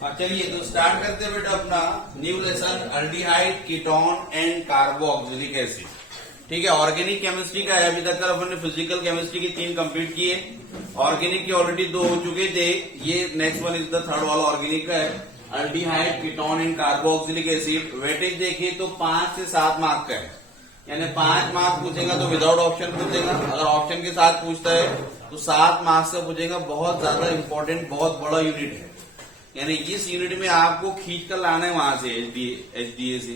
चलिए तो स्टार्ट करते हैं बेटा अपना new lesson aldehyde ketone and carboxylic acid. ठीक है, ऑर्गेनिक केमिस्ट्री का है। अभी तक अपन ने फिजिकल केमिस्ट्री की 3 कंप्लीट किए। ऑर्गेनिक के ऑलरेडी 2 हो चुके थे। ये next one is the third वाला ऑर्गेनिक का है, aldehyde ketone and carboxylic acid. Weightage देखिए तो 5 से 7 मार्क का है, यानी 5 मार्क्स पूछेगा तो विदाउट ऑप्शन पूछेगा। अगर ऑप्शन के साथ पूछता है तो 7 मार्क्स का पूछेगा। बहुत ज्यादा इंपॉर्टेंट, बहुत बड़ा यूनिट है। यानी इस यूनिट में आपको खींच कर लाना है वहां से एचडीए से।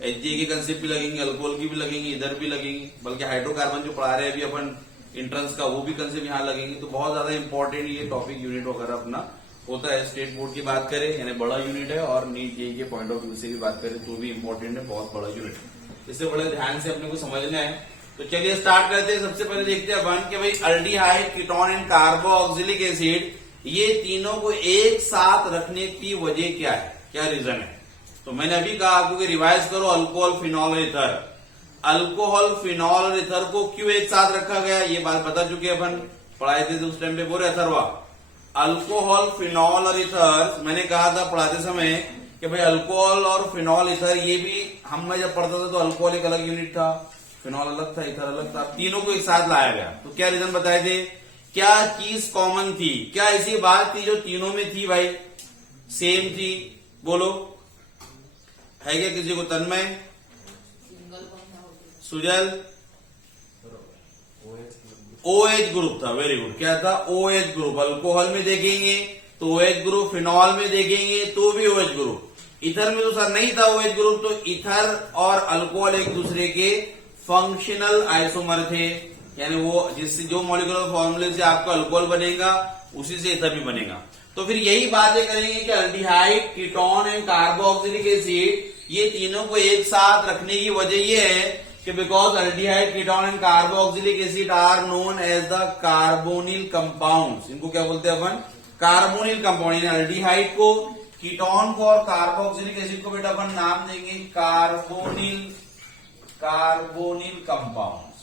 एचडीए के कंसेप्ट भी लगेंगे, अल्कोहल की भी लगेंगे, इधर भी लगेंगे, बल्कि हाइड्रोकार्बन जो पढ़ा रहे हैं अभी अपन इंट्रेंस का, वो भी कंसेप्ट यहाँ लगेंगे। तो बहुत ज्यादा इंपॉर्टेंट ये टॉपिक यूनिट वगैरह अपना होता है। स्टेट बोर्ड की बात करें यानी बड़ा यूनिट है, और नीट जेईई के पॉइंट ऑफ व्यू से भी बात करें तो भी इंपॉर्टेंट है, बहुत बड़ा यूनिट है। इससे बड़े ध्यान से अपने को समझना है। तो चलिए स्टार्ट करते हैं। सबसे पहले देखते हैं अपन कि भाई aldehyde ketone and carboxylic acid, ये तीनों को एक साथ रखने की वजह क्या है, क्या रीजन है। तो मैंने अभी कहा आपको कि रिवाइज करो, अल्कोहल, फिनॉल और इथर। अल्कोहल, फिनॉल और इथर को क्यों एक साथ रखा गया, ये बात बता चुके अपन, पढ़ाए थे उस टाइम पे। बोले अथर्वा, अल्कोहल, फिनॉल और इथर, मैंने कहा था पढ़ाते समय कि भाई अल्कोहल और फिनॉल इथर, ये भी हम जब पढ़ता था तो अल्कोहल एक अलग यूनिट था, फिनॉल अलग था, इथर अलग था, तीनों को एक साथ लाया गया। तो क्या रीजन बताए थे, क्या चीज कॉमन थी, क्या ऐसी बात थी जो तीनों में थी भाई, सेम थी। बोलो, है क्या किसी को? तन्मय, सुजल, ओएच ग्रुप था। वेरी गुड, क्या था? OH group. अल्कोहल में देखेंगे तो ओएच ग्रुप, फिनॉल में देखेंगे तो भी ओएच ग्रुप, इथर में तो सर नहीं था ओएच ग्रुप। तो इथर और अल्कोहल एक दूसरे के फंक्शनल आइसोमर थे, यानी वो जिससे जो मॉलिक्यूलर फॉर्मूले से आपका अल्कोहल बनेगा उसी से इथर भी बनेगा। तो फिर यही बातें करेंगे कि aldehyde, ketone and carboxylic acid, ये तीनों को एक साथ रखने की वजह ये है कि because aldehyde, ketone and carboxylic acid are known as the carbonyl compounds. इनको क्या बोलते हैं अपन? Carbonyl compound. यानी अल्डिहाइड को, कीटोन को और कार्बोक्सिलिक एसिड को बेटा अपन नाम देंगे कार्बोनिल कंपाउंड्स।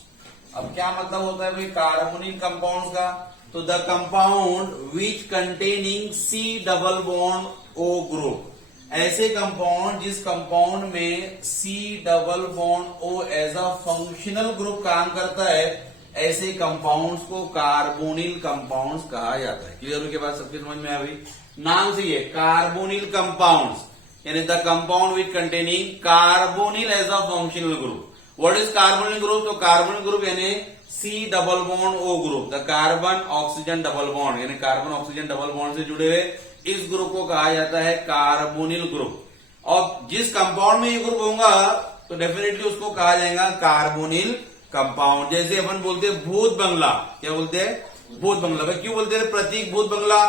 अब क्या मतलब होता है भाई कार्बोनिल कंपाउंड्स का? तो the compound which containing C double bond O group, ऐसे कंपाउंड जिस कंपाउंड में C double bond O as a functional group काम करता है, ऐसे कंपाउंड्स को कार्बोनिल कंपाउंड्स कहा जाता है। क्लियर हो के बाद सबके समझ में आ गई? नाम से ये कार्बोनिल कंपाउंड्स, यानी the compound which containing carbonyl as a functional group. What is carbonyl group? तो कार्बोनिल ग्रुप यानी C double bond O group, the carbon oxygen double bond, यानी कार्बन ऑक्सीजन डबल बॉन्ड से जुड़े हुए इस group को कहा जाता है कार्बोनिल ग्रुप। और जिस कंपाउंड में ये ग्रुप होगा तो डेफिनेटली उसको कहा जाएगा कार्बोनिल कंपाउंड। जैसे अपन बोलते हैं भूत बंगला, क्या बोलते हैं? भूत बंगला। भाई क्यों बोलते हैं प्रतीक भूत बंगला?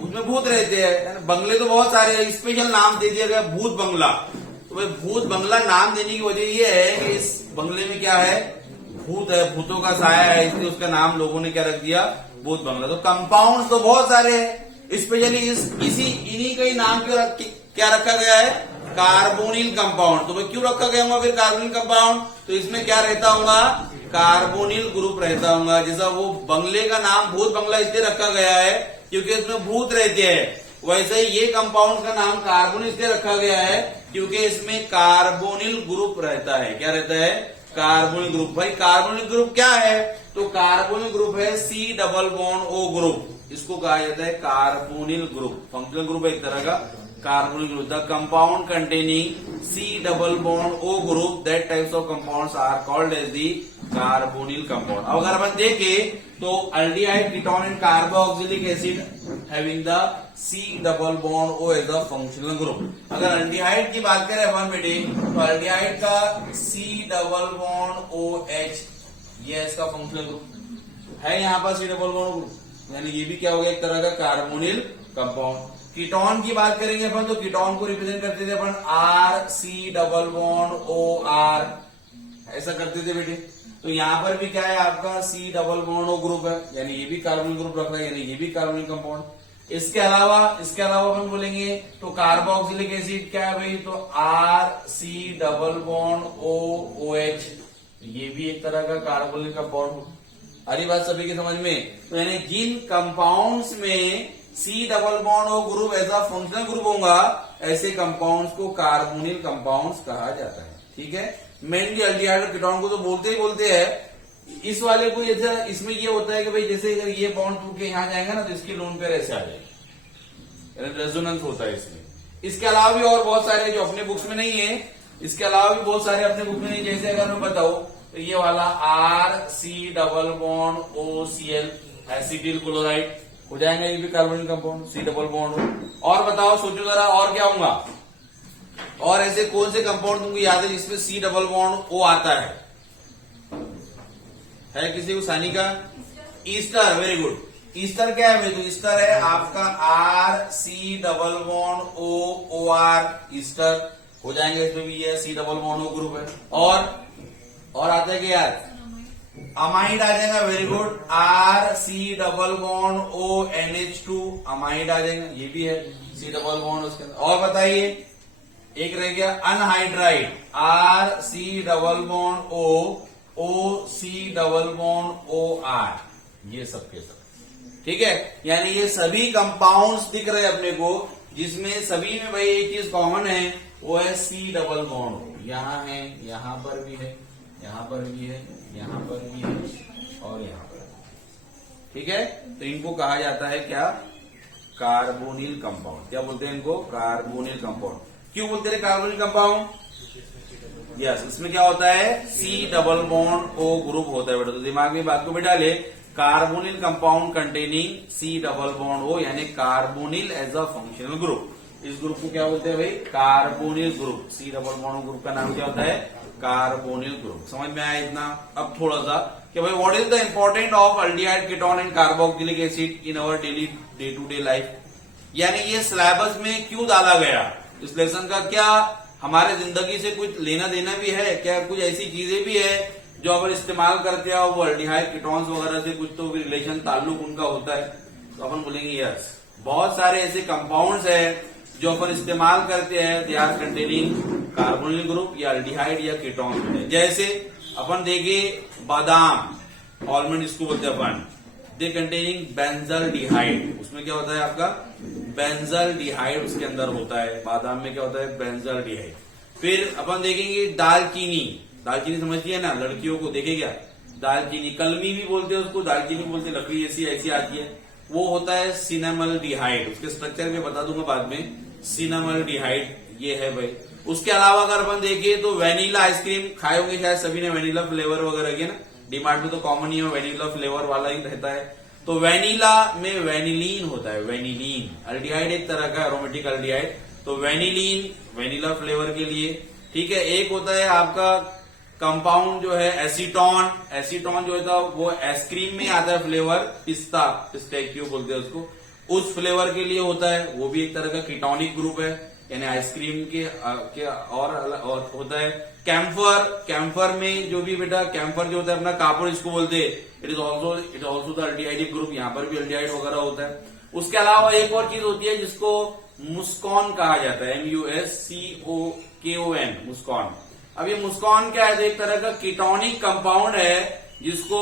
उसमें भूत रहते हैं। बंगले तो बहुत सारे हैं, स्पेशल नाम दे दिया गया भूत बंगला। तो भाई भूत बंगला नाम देने की वजह ये है कि इस बंगले में क्या है? भूत है, भूतों का साया है, इसलिए उसका नाम लोगों ने क्या रख दिया? भूत बंगला। तो कंपाउंड तो बहुत सारे हैं, स्पेशली इन्हीं का ही नाम क्या रखा गया है? Carbonyl compound. तो भाई क्यों रखा गया होगा फिर कार्बोनिल कंपाउंड? तो इसमें क्या रहता होगा? कार्बोनिल ग्रुप रहता होगा। जैसा वो बंगले का नाम भूत बंगला इसलिए रखा गया है क्योंकि इसमें भूत रहते हैं, वैसे ही ये कंपाउंड का नाम कार्बोनिल इसलिए रखा गया है क्योंकि इसमें कार्बोनिल ग्रुप रहता है। क्या रहता है? Carbonyl group. भाई कार्बोनिल ग्रुप क्या है? तो कार्बोनिल ग्रुप है C double bond O group, इसको कहा जाता है कार्बोनिल ग्रुप। फंक्शनल ग्रुप है एक तरह का carbonyl group. The compound containing C double bond O group, that types of compounds are called as the carbonyl compound. अब अगर अपन देखें तो aldehyde, ketone and carboxylic acid having the C double bond O as a functional group. अगर aldehyde की बात करें अपन बेटे, तो अल्डिहाइड का C डबल बॉन्ड OH, ये इसका फंक्शनल ग्रुप है। यहाँ पर C डबल बॉन्ड ग्रुप, यानी ये भी क्या हो गया? एक तरह का कार्बोनिल कंपाउंड। कीटोन की बात करेंगे अपन तो कीटोन को रिप्रेजेंट करते थे अपन RC डबल बॉन्ड OR, ऐसा करते थे बेटे। तो यहाँ पर भी क्या है? आपका C double bond O group है, यानी ये भी कार्बोनिल ग्रुप रख रहा है, यानी ये भी कार्बोनिल कंपाउंड। इसके अलावा अपन बोलेंगे तो कार्बोक्सिलिक एसिड क्या है भाई? तो RC डबल बॉन्ड OH, ये भी एक तरह का कार्बोनिल कंपाउंड। अरे बात सभी की समझ में? तो यानी जिन कंपाउंड्स में C double bond O group ऐसा फंक्शनल ग्रुप होगा, ऐसे कंपाउंड्स को कार्बोनिल कंपाउंड्स कहा जाता है। ठीक है, मेनली अल्डिहाइड और कीटोन को तो बोलते ही बोलते हैं। इस वाले को इसमें ये होता है कि भाई जैसे अगर ये बॉन्ड टूट के यहां जाएगा ना तो इसकी लोन पेयर ऐसे आ जाएगी, रेजोनेंस होता है इसमें। इसके अलावा भी और बहुत सारे जो अपने बुक्स में नहीं है, इसके अलावा भी बहुत सारे अपने बुक में नहीं। जैसे अगर मैं बताऊं तो ये वाला R C double bond O C L acetyl chloride हो जाएगा, ये भी carbonyl compound, C double bond. और बताओ, सोचो जरा और क्या होगा, और ऐसे कौन से कंपाउंड तुमको याद है जिसमें सी डबल बॉन्ड ओ आता है किसी को? सानी का ईस्टर, वेरी गुड। ईस्टर क्या है भाई? तो ईस्टर है आपका R C double bond O O R, ester हो जाएंगे। इसमें भी ये C double bond O group है। और आता है क्या यार? अमाइड आ जाएगा, very good. R C double bond O NH2 amide आ जाएगा, ये भी है सी डबल बॉन्ड उसके अंदर। और बताइए, एक रह गया anhydride, R C double bond O C double bond O R, ये सब के सब। ठीक है, यानी ये सभी कंपाउंड्स दिख रहे हैं अपने को, जिसमें सभी में भाई एक चीज कॉमन है, वो है सी डबल बॉन्ड। यहाँ है, यहाँ पर भी है, यहाँ पर भी है, यहाँ पर भी है और यहाँ पर। ठीक है, तो इनको कहा जाता है क्या? Carbonyl compound. क्या बोलते हैं इनको? Carbonyl compound. क्यों बोलते हैं कार्बोनिल कंपाउंड? यस, इसमें क्या होता है? C double bond O group होता है बेटा। तो दिमाग में बात को बिठा ले, carbonyl compound containing C double bond O, यानी carbonyl as a functional group. इस ग्रुप को क्या बोलते हैं भाई? Carbonyl group. C double bond group का नाम क्या होता है? Carbonyl group. समझ में आया इतना? अब थोड़ा सा कि भाई what is the important of aldehyde ketone and carboxylic acid in our daily day to day life, यानी ये सिलेबस में क्यों डाला गया? इस लेसन का क्या हमारे जिंदगी से कुछ लेना देना भी है क्या? कुछ ऐसी चीजें भी है जो अगर इस्तेमाल करते हैं वो अल्डिहाइड कीटोन्स वगैरह से कुछ तो रिलेशन ताल्लुक उनका होता है? तो अपन बोलेंगे यस, बहुत सारे ऐसे कंपाउंड्स है जो अपन इस्तेमाल करते हैं, they are containing carbonyl group या अल्डिहाइड या कीटोन। जैसे अपन देखे बादाम, ऑलमंड इसको बोलते हैं अपन, दे कंटेनिंग बेंजल्डिहाइड। उसमें क्या होता है आपका? बेंजल्डिहाइड उसके अंदर होता है। बादाम में क्या होता है? बेंजल्डिहाइड। फिर अपन देखेंगे दालचीनी, दालचीनी समझती है ना लड़कियों को, देखे क्या? दालचीनी, कलमी भी बोलते हैं उसको, दालचीनी बोलते हैं, लकड़ी जैसी ऐसी आती है, वो होता है सिनेमल्डिहाइड। उसके स्ट्रक्चर में बता दूंगा बाद में, सिनेमल्डिहाइड ये है भाई। उसके अलावा अगर अपन देखिए तो वेनिला आइसक्रीम खाए होंगे शायद सभी ने, वेनिला फ्लेवर वगैरह के ना, डीमार्ट में तो कॉमन ही है, वेनिला फ्लेवर वाला ही रहता है। तो वेनिला में वेनिलीन होता है, वेनिलीन अल्डिहाइड एक तरह का एरोमेटिक अल्डिहाइड। तो वेनिलीन वेनिला फ्लेवर के लिए। ठीक है, एक होता है आपका कंपाउंड जो है एसीटोन, एसीटोन जो होता है वो आइसक्रीम में आता है फ्लेवर, पिस्ता, पिस्टैचियो बोलते हैं उसको, उस फ्लेवर के लिए होता है, वो भी एक तरह का कीटोनिक ग्रुप है, यानी आइसक्रीम के और होता है। कैम्फर, कैम्फर में जो भी बेटा कैम्फर जो होता है अपना कापुर इसको बोलते हैं, it is also the aldehyde group, यहाँ पर भी अल्डिहाइड वगैरह होता है। उसके अलावा एक और चीज होती है जिसको मुस्कॉन कहा जाता है, MUSCON, मुस्कॉन। अब ये मुस्कॉन क्या है? तो एक तरह का कीटोनिक कंपाउंड है जिसको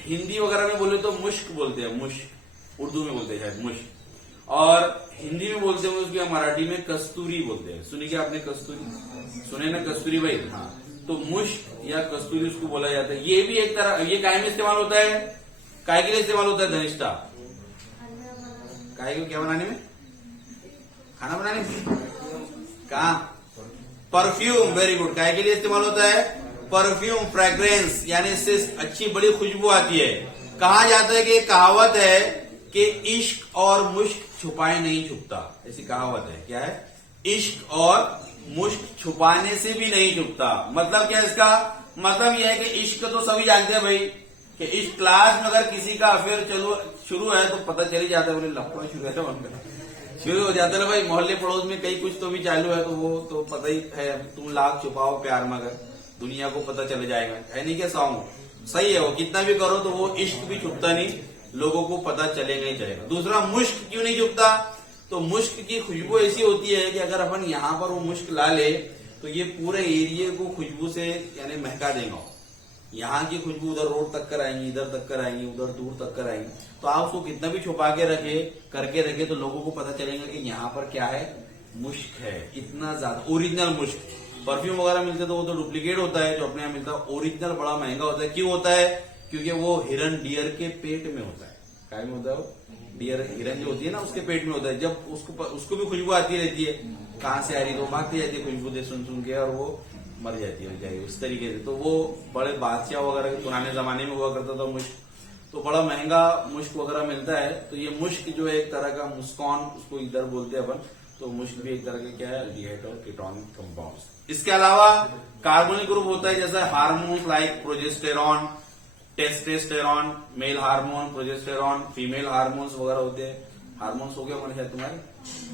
हिंदी वगैरह में बोले तो मुश्क बोलते हैं, मुश्क, उर्दू में बोलते हैं शायद मुश्क, और हिंदी में बोलते हैं उसको मराठी में कस्तूरी बोलते हैं। सुनी क्या आपने? कस्तूरी सुने ना, कस्तूरी भाई? हाँ, तो मुश्क या कस्तूरी उसको बोला जाता है। ये भी एक तरह, ये काय में इस्तेमाल होता है? काय के लिए इस्तेमाल होता है धनिष्ठा? काय को क्या बनाने में? खाना बनाने में? कहा? Perfume, very good. काय के लिए इस्तेमाल होता है? परफ्यूम, फ्रेग्रेंस, यानी इससे अच्छी बड़ी खुशबू आती है। कहा जाता है कि एक कहावत है कि इश्क और मुश्क छुपाए नहीं छुपता, ऐसी कहावत है। क्या है? इश्क और मुश्क छुपाने से भी नहीं छुपता। मतलब क्या इसका? मतलब यह है कि इश्क तो सभी जानते हैं भाई, कि इश्क क्लास में अगर किसी का अफेयर शुरू है तो पता चल ही जाता है, बोले लफड़ा शुरू है तो शुरू हो जाता है भाई। मोहल्ले पड़ोस में कई कुछ तो भी चालू है, तो वो तो पता ही है, तुम लाख छुपाओ प्यार मगर दुनिया को पता चल जाएगा, है नहीं क्या सॉन्ग? सही है, वो कितना भी करो तो वो इश्क भी छुपता नहीं, लोगों को पता चलेगा ही चलेगा। दूसरा, मुश्क क्यों नहीं छुपता? तो मुश्क की खुशबू ऐसी होती है कि अगर अपन यहाँ पर वो मुश्क ला ले तो ये पूरे एरिया को खुशबू से यानी महका देगा, यहाँ की खुशबू उधर रोड तक कर आएंगी, इधर तक कर आएंगी, उधर दूर तक कर आएंगी। तो आप उसको कितना भी छुपा के रखे, करके रखे, तो लोगों को पता चलेगा कि यहाँ पर क्या है, मुश्क है। इतना ज्यादा ओरिजिनल मुश्क। परफ्यूम वगैरह मिलते तो वो तो डुप्लीकेट होता है, जो अपने यहाँ मिलता है ओरिजिनल बड़ा महंगा होता है। क्यों होता है? क्योंकि वो हिरन डियर के पेट में होता है। क्या में होता है वो? डियर हिरन जो होती है ना, उसके पेट में होता है। जब उसको भी खुशबू आती रहती है, कहाँ से आ रही, तो भागती जाती है खुशबू दे सुन सुन के, और वो मर जाती है उस तरीके से। तो वो बड़े बादशाह वगैरह के पुराने जमाने में हुआ करता था मुश्क, तो बड़ा महंगा मुश्क वगैरह मिलता है। तो ये मुश्क जो है एक तरह का मुस्कान, उसको इधर बोलते हैं अपन। तो मुश्क भी एक तरह का क्या है, एल्डिहाइड और कीटोनिक कंपाउंड्स। इसके अलावा कार्बोनिल ग्रुप होता है जैसे hormones like progesterone, testosterone, male hormone, progesterone, female hormones वगैरह होते हैं। हार्मोन्स हो गया हमारे शायद तुम्हारे,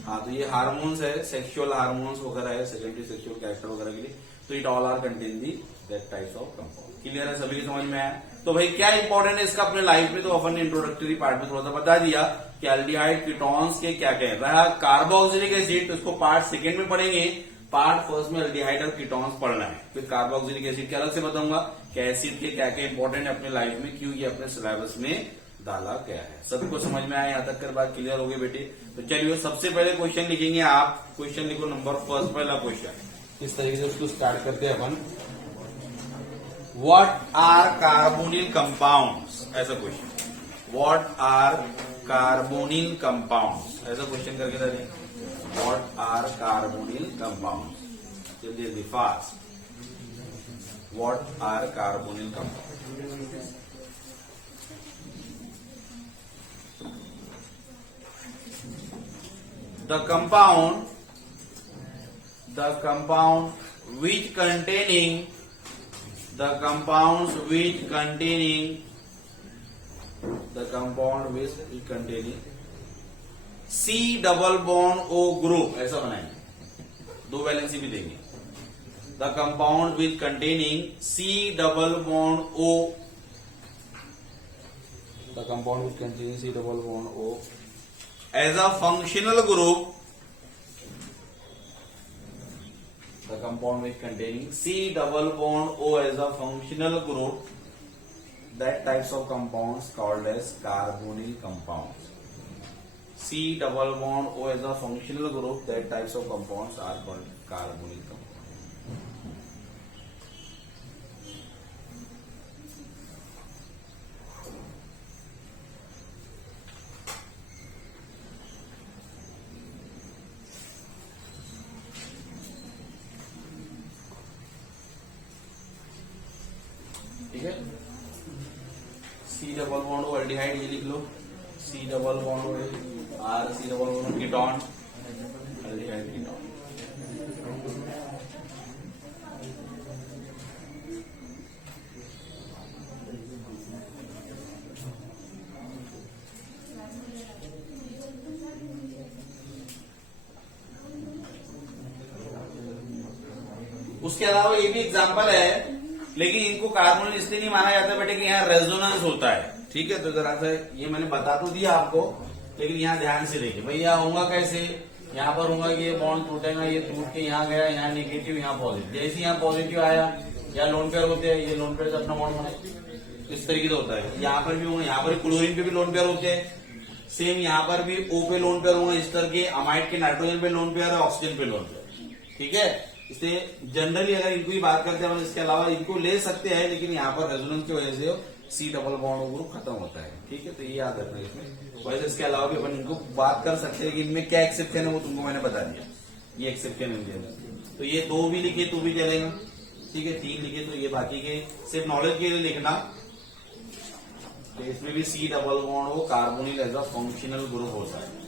हाँ। तो ये हार्मोन्स है, सेक्सुअल हार्मोन्स वगैरह है, सेकेंडरी सेक्सुअल कैरेक्टर वगैरह के लिए। तो it all are contain the that types of compound. Clear है, सभी की समझ में आया? तो भाई क्या इंपॉर्टेंट है इसका अपने लाइफ में, तो अपन ने इंट्रोडक्टरी पार्ट में थोड़ा सा बता दिया कि एल्डिहाइड कीटोन्स के क्या क्या है। रहा कार्बोक्सिलिक एसिड, तो इसको पार्ट सेकेंड में पढ़ेंगे। पार्ट फर्स्ट में एल्डिहाइड और कीटोन्स पढ़ना है। फिर कार्बोक्सिलिक एसिड के अलग से बताऊंगा कि एसिड के क्या क्या इंपॉर्टेंट है अपने लाइफ में, क्यों ये अपने सिलेबस में डाला गया है। सभी को समझ में आया? यहाँ तक कर बात क्लियर हो गई बेटी? तो चलिए सबसे पहले क्वेश्चन लिखेंगे आप। क्वेश्चन लिखो नंबर फर्स्ट, पहला क्वेश्चन। इस तरीके से उसको स्टार्ट करते हैं अपन। What are carbonyl compounds? ऐसा question. What are carbonyl compounds? ऐसा क्वेश्चन करके दे। What are carbonyl compounds? जल्दी जल्दी fast. What are carbonyl compounds? The compound which containing the compounds which containing C double bond O group, ऐसा बनाएंगे। दो valency भी देंगे। The compound which containing C double bond O, the compound which containing C double bond O as a functional group, the compound which containing C double bond O as a functional group, that types of compounds called as carbonyl compounds. C double bond O as a functional group, that types of compounds are called carbonyl compounds. ठीक है, C double bond O aldehyde ये लिख लो। C double bond O R, C double bond ketone, aldehyde ketone. उसके अलावा ये भी example है, लेकिन इनको कार्बोनिल इसलिए नहीं माना जाता बेटे कि यहाँ रेजोनेंस होता है। ठीक है, तो जरा सा ये मैंने बता तो दिया आपको, लेकिन यहाँ ध्यान से देखिए भाई। यहाँ होगा कैसे, यहाँ पर होगा कि ये बॉन्ड टूटेगा, ये टूट के यहाँ गया, यहाँ नेगेटिव, यहाँ पॉजिटिव। जैसे यहाँ पॉजिटिव आया, यहाँ लोन पेयर होते हैं, ये लोन पेयर से अपना बॉन्ड बनाए, इस तरीके से होता है। यहाँ पर भी होंगे, यहाँ पर क्लोरीन पे भी लोन पेयर होते हैं। सेम यहाँ पर भी O पे लोन पेयर होंगे, इस तरह के अमाइड के नाइट्रोजन पे लोन पेयर है, ऑक्सीजन पे लोन पेयर। ठीक है, इसलिए जनरली अगर इनको ही बात करते हैं, इसके अलावा इनको ले सकते हैं, लेकिन यहाँ पर रेजोनेंस की वजह से C double bond O group खत्म होता है। ठीक है, तो ये याद रखना इसमें। वैसे इसके अलावा भी अपन इनको बात कर सकते हैं, लेकिन इनमें क्या एक्सेप्शन है वो तुमको मैंने बता दिया। ये एक्सेप्शन है, तो ये दो भी लिखे तो भी चलेगा। ठीक है, तीन लिखे तो ये बाकी के सिर्फ नॉलेज के लिए लिखना। तो इसमें भी C double bond O carbonyl as a functional group होता है।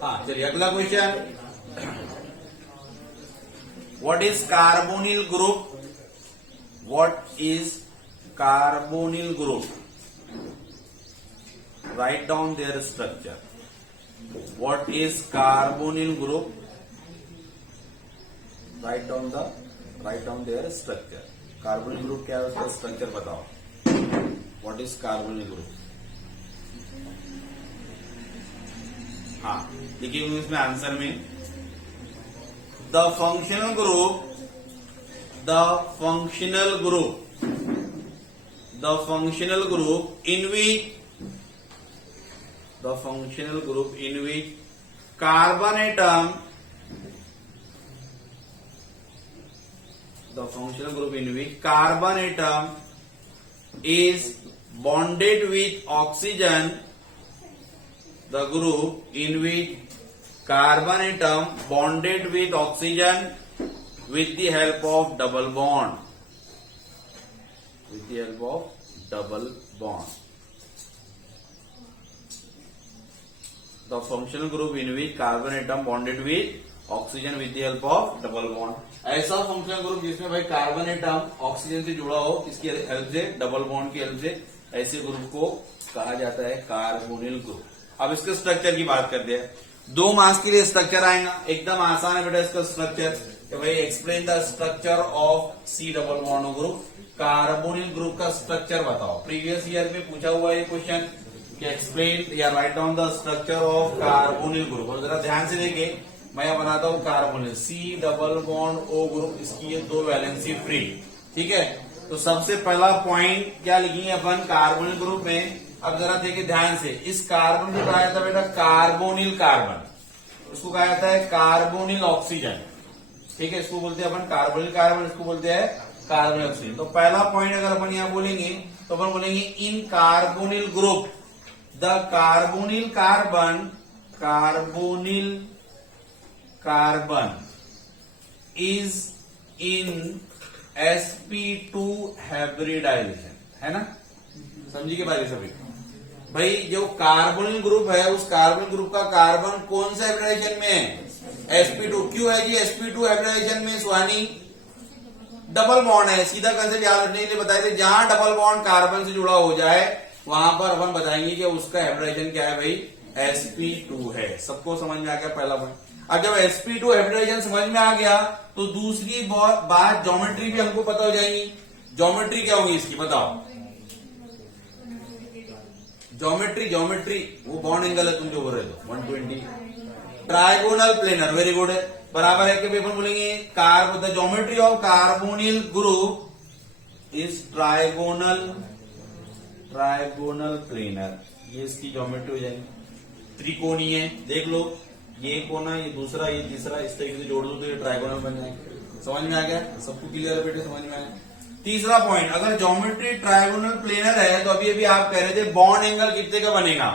हाँ चलिए अगला question. What is carbonyl group? What is carbonyl group? Write down their structure. What is carbonyl group? Write down their structure. Carbonyl group क्या है उसका structure बताओ। What is carbonyl group? हाँ देखिए इसमें आंसर में the functional group in which carbon atom is bonded with oxygen, the group in which carbon atom bonded with oxygen with the help of double bond. The functional group in which carbon atom bonded with oxygen with the help of double bond. ऐसा functional group जिसमें भाई carbon atom oxygen से जुड़ा हो, किसकी help से? Double bond की help से। ऐसे ग्रुप को कहा जाता है कार्बोनिल ग्रुप। अब इसके स्ट्रक्चर की बात करते हैं। 2 मार्क्स के लिए स्ट्रक्चर आएगा, एकदम आसान है बेटा इसका स्ट्रक्चर। भाई explain the structure of C double bond group. Carbonyl group का स्ट्रक्चर बताओ। प्रीवियस ईयर में पूछा हुआ है क्वेश्चन कि एक्सप्लेन या write down the structure of carbonyl group. और जरा ध्यान से देखिए, मैं बनाता हूं carbonyl C double bond O group, इसकी ये 2 वैलेंसी फ्री। ठीक है, तो सबसे पहला पॉइंट क्या लिखेंगे अपन कार्बोनिल ग्रुप में? अब जरा देखिए ध्यान से, इस कार्बन को कहा जाता है बेटा कार्बोनिल कार्बन, इसको कहा जाता है कार्बोनिल ऑक्सीजन। ठीक है, इसको बोलते हैं अपन कार्बोनिल कार्बन, इसको बोलते हैं कार्बोनिल ऑक्सीजन। तो पहला पॉइंट अगर अपन यहां बोलेंगे तो अपन बोलेंगे in carbonyl group the carbonyl carbon is in sp2 hybridization, है ना? समझी के बारे सभी भाई, जो कार्बोनिल ग्रुप है उस कार्बोनिल ग्रुप का कार्बन कौन सा हाइब्रिडाइजेशन में है? sp2। क्यों है जी sp2 हाइब्रिडाइजेशन में? सुहानी डबल बॉन्ड है। सीधा कंसेप्ट याद रखने के लिए बताए थे, जहां डबल बॉन्ड कार्बन से जुड़ा हो जाए वहां पर अपन बताएंगे कि उसका हाइब्रिडाइजेशन क्या है भाई? sp2 है। सबको समझ में आ गया पहला पॉइंट। अब जब sp2 हाइब्रिडाइजेशन समझ में आ गया तो दूसरी बात ज्योमेट्री भी हमको पता हो जाएगी। ज्योमेट्री क्या होगी इसकी बताओ? ज्योमेट्री वो बॉन्ड एंगल है, तुम जो बोल रहे हो 120 ट्राइगोनल प्लेनर। वेरी गुड है, बराबर है कि अपन बोलेंगे the geometry of carbonyl group is trigonal planar. ये इसकी ज्योमेट्री हो जाएगी। त्रिकोणीय है, देख लो, ये कोना, ये दूसरा, ये तीसरा, इस तरीके से जोड़ दो तो ये ट्राइगोनल बन जाएगा। समझ में आ गया? सबको क्लियर है बेटे? समझ में आया? तीसरा पॉइंट, अगर ज्योमेट्री ट्राइगोनल प्लेनर है तो अभी आप कह रहे थे बॉन्ड एंगल कितने का बनेगा?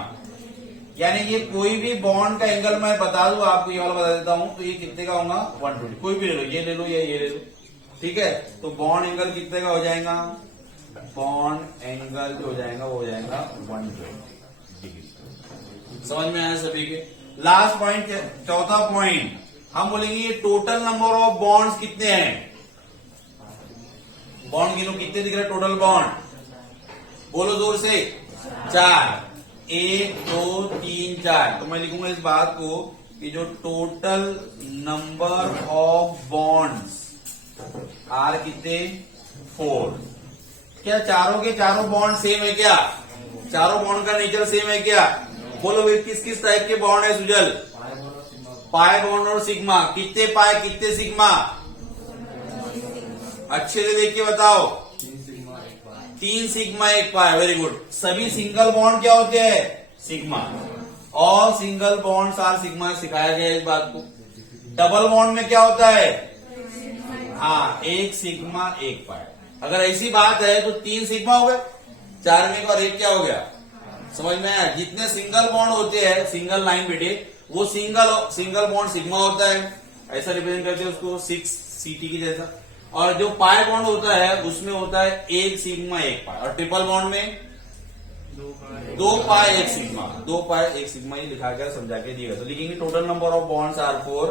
यानी ये कोई भी बॉन्ड का एंगल मैं बता दूं आपको, ये वाला बता देता हूं, तो ये कितने का होगा? 120। कोई भी ले लो, ये ले लो या ये ले लो। ठीक है, तो बॉन्ड एंगल कितने का हो जाएगा? बॉन्ड एंगल जो हो जाएगा वो हो जाएगा 120 डिग्री। समझ में आया सभी के? लास्ट पॉइंट, चौथा पॉइंट, हम बोलेंगे ये टोटल नंबर ऑफ बॉन्ड्स कितने हैं? बॉन्ड गिनो, कितने दिख रहे टोटल बॉन्ड? बोलो जोर से। 4, 1 2 3 4। तो मैं लिखूंगा इस बात को कि जो total number of bonds are कितने? 4। क्या चारों के चारों बॉन्ड सेम है क्या? चारों बॉन्ड का नेचर सेम है क्या? बोलो भाई, किस किस टाइप के बॉन्ड है सुजल? पाई बॉन्ड और सिग्मा। कितने पाई कितने सिग्मा? अच्छे से देख के बताओ। 3 सिग्मा 1 पाई। Very good. सभी सिंगल बॉन्ड क्या होते हैं? सिग्मा। और सिंगल बॉन्ड आर सिग्मा, सिखाया गया इस बात को। डबल बॉन्ड में क्या होता है? हाँ, 1 सिग्मा 1 पाई। अगर ऐसी बात है तो 3 सिग्मा हो गए, 4 में और 1 क्या हो गया? समझ में आया? जितने सिंगल बॉन्ड होते हैं, सिंगल लाइन बेटे, वो सिंगल बॉन्ड सिग्मा होता है। ऐसा रिप्रेजेंट करते हैं उसको 6 CT की जैसा। और जो पाई बॉन्ड होता है उसमें होता है 1 सिग्मा 1 पाई। और ट्रिपल बॉन्ड में 2 पाई 1 सिग्मा। 2 पाई 1 सिग्मा ही लिखा कर समझा के दिएगा। तो लिखेंगे total number of bonds are 4।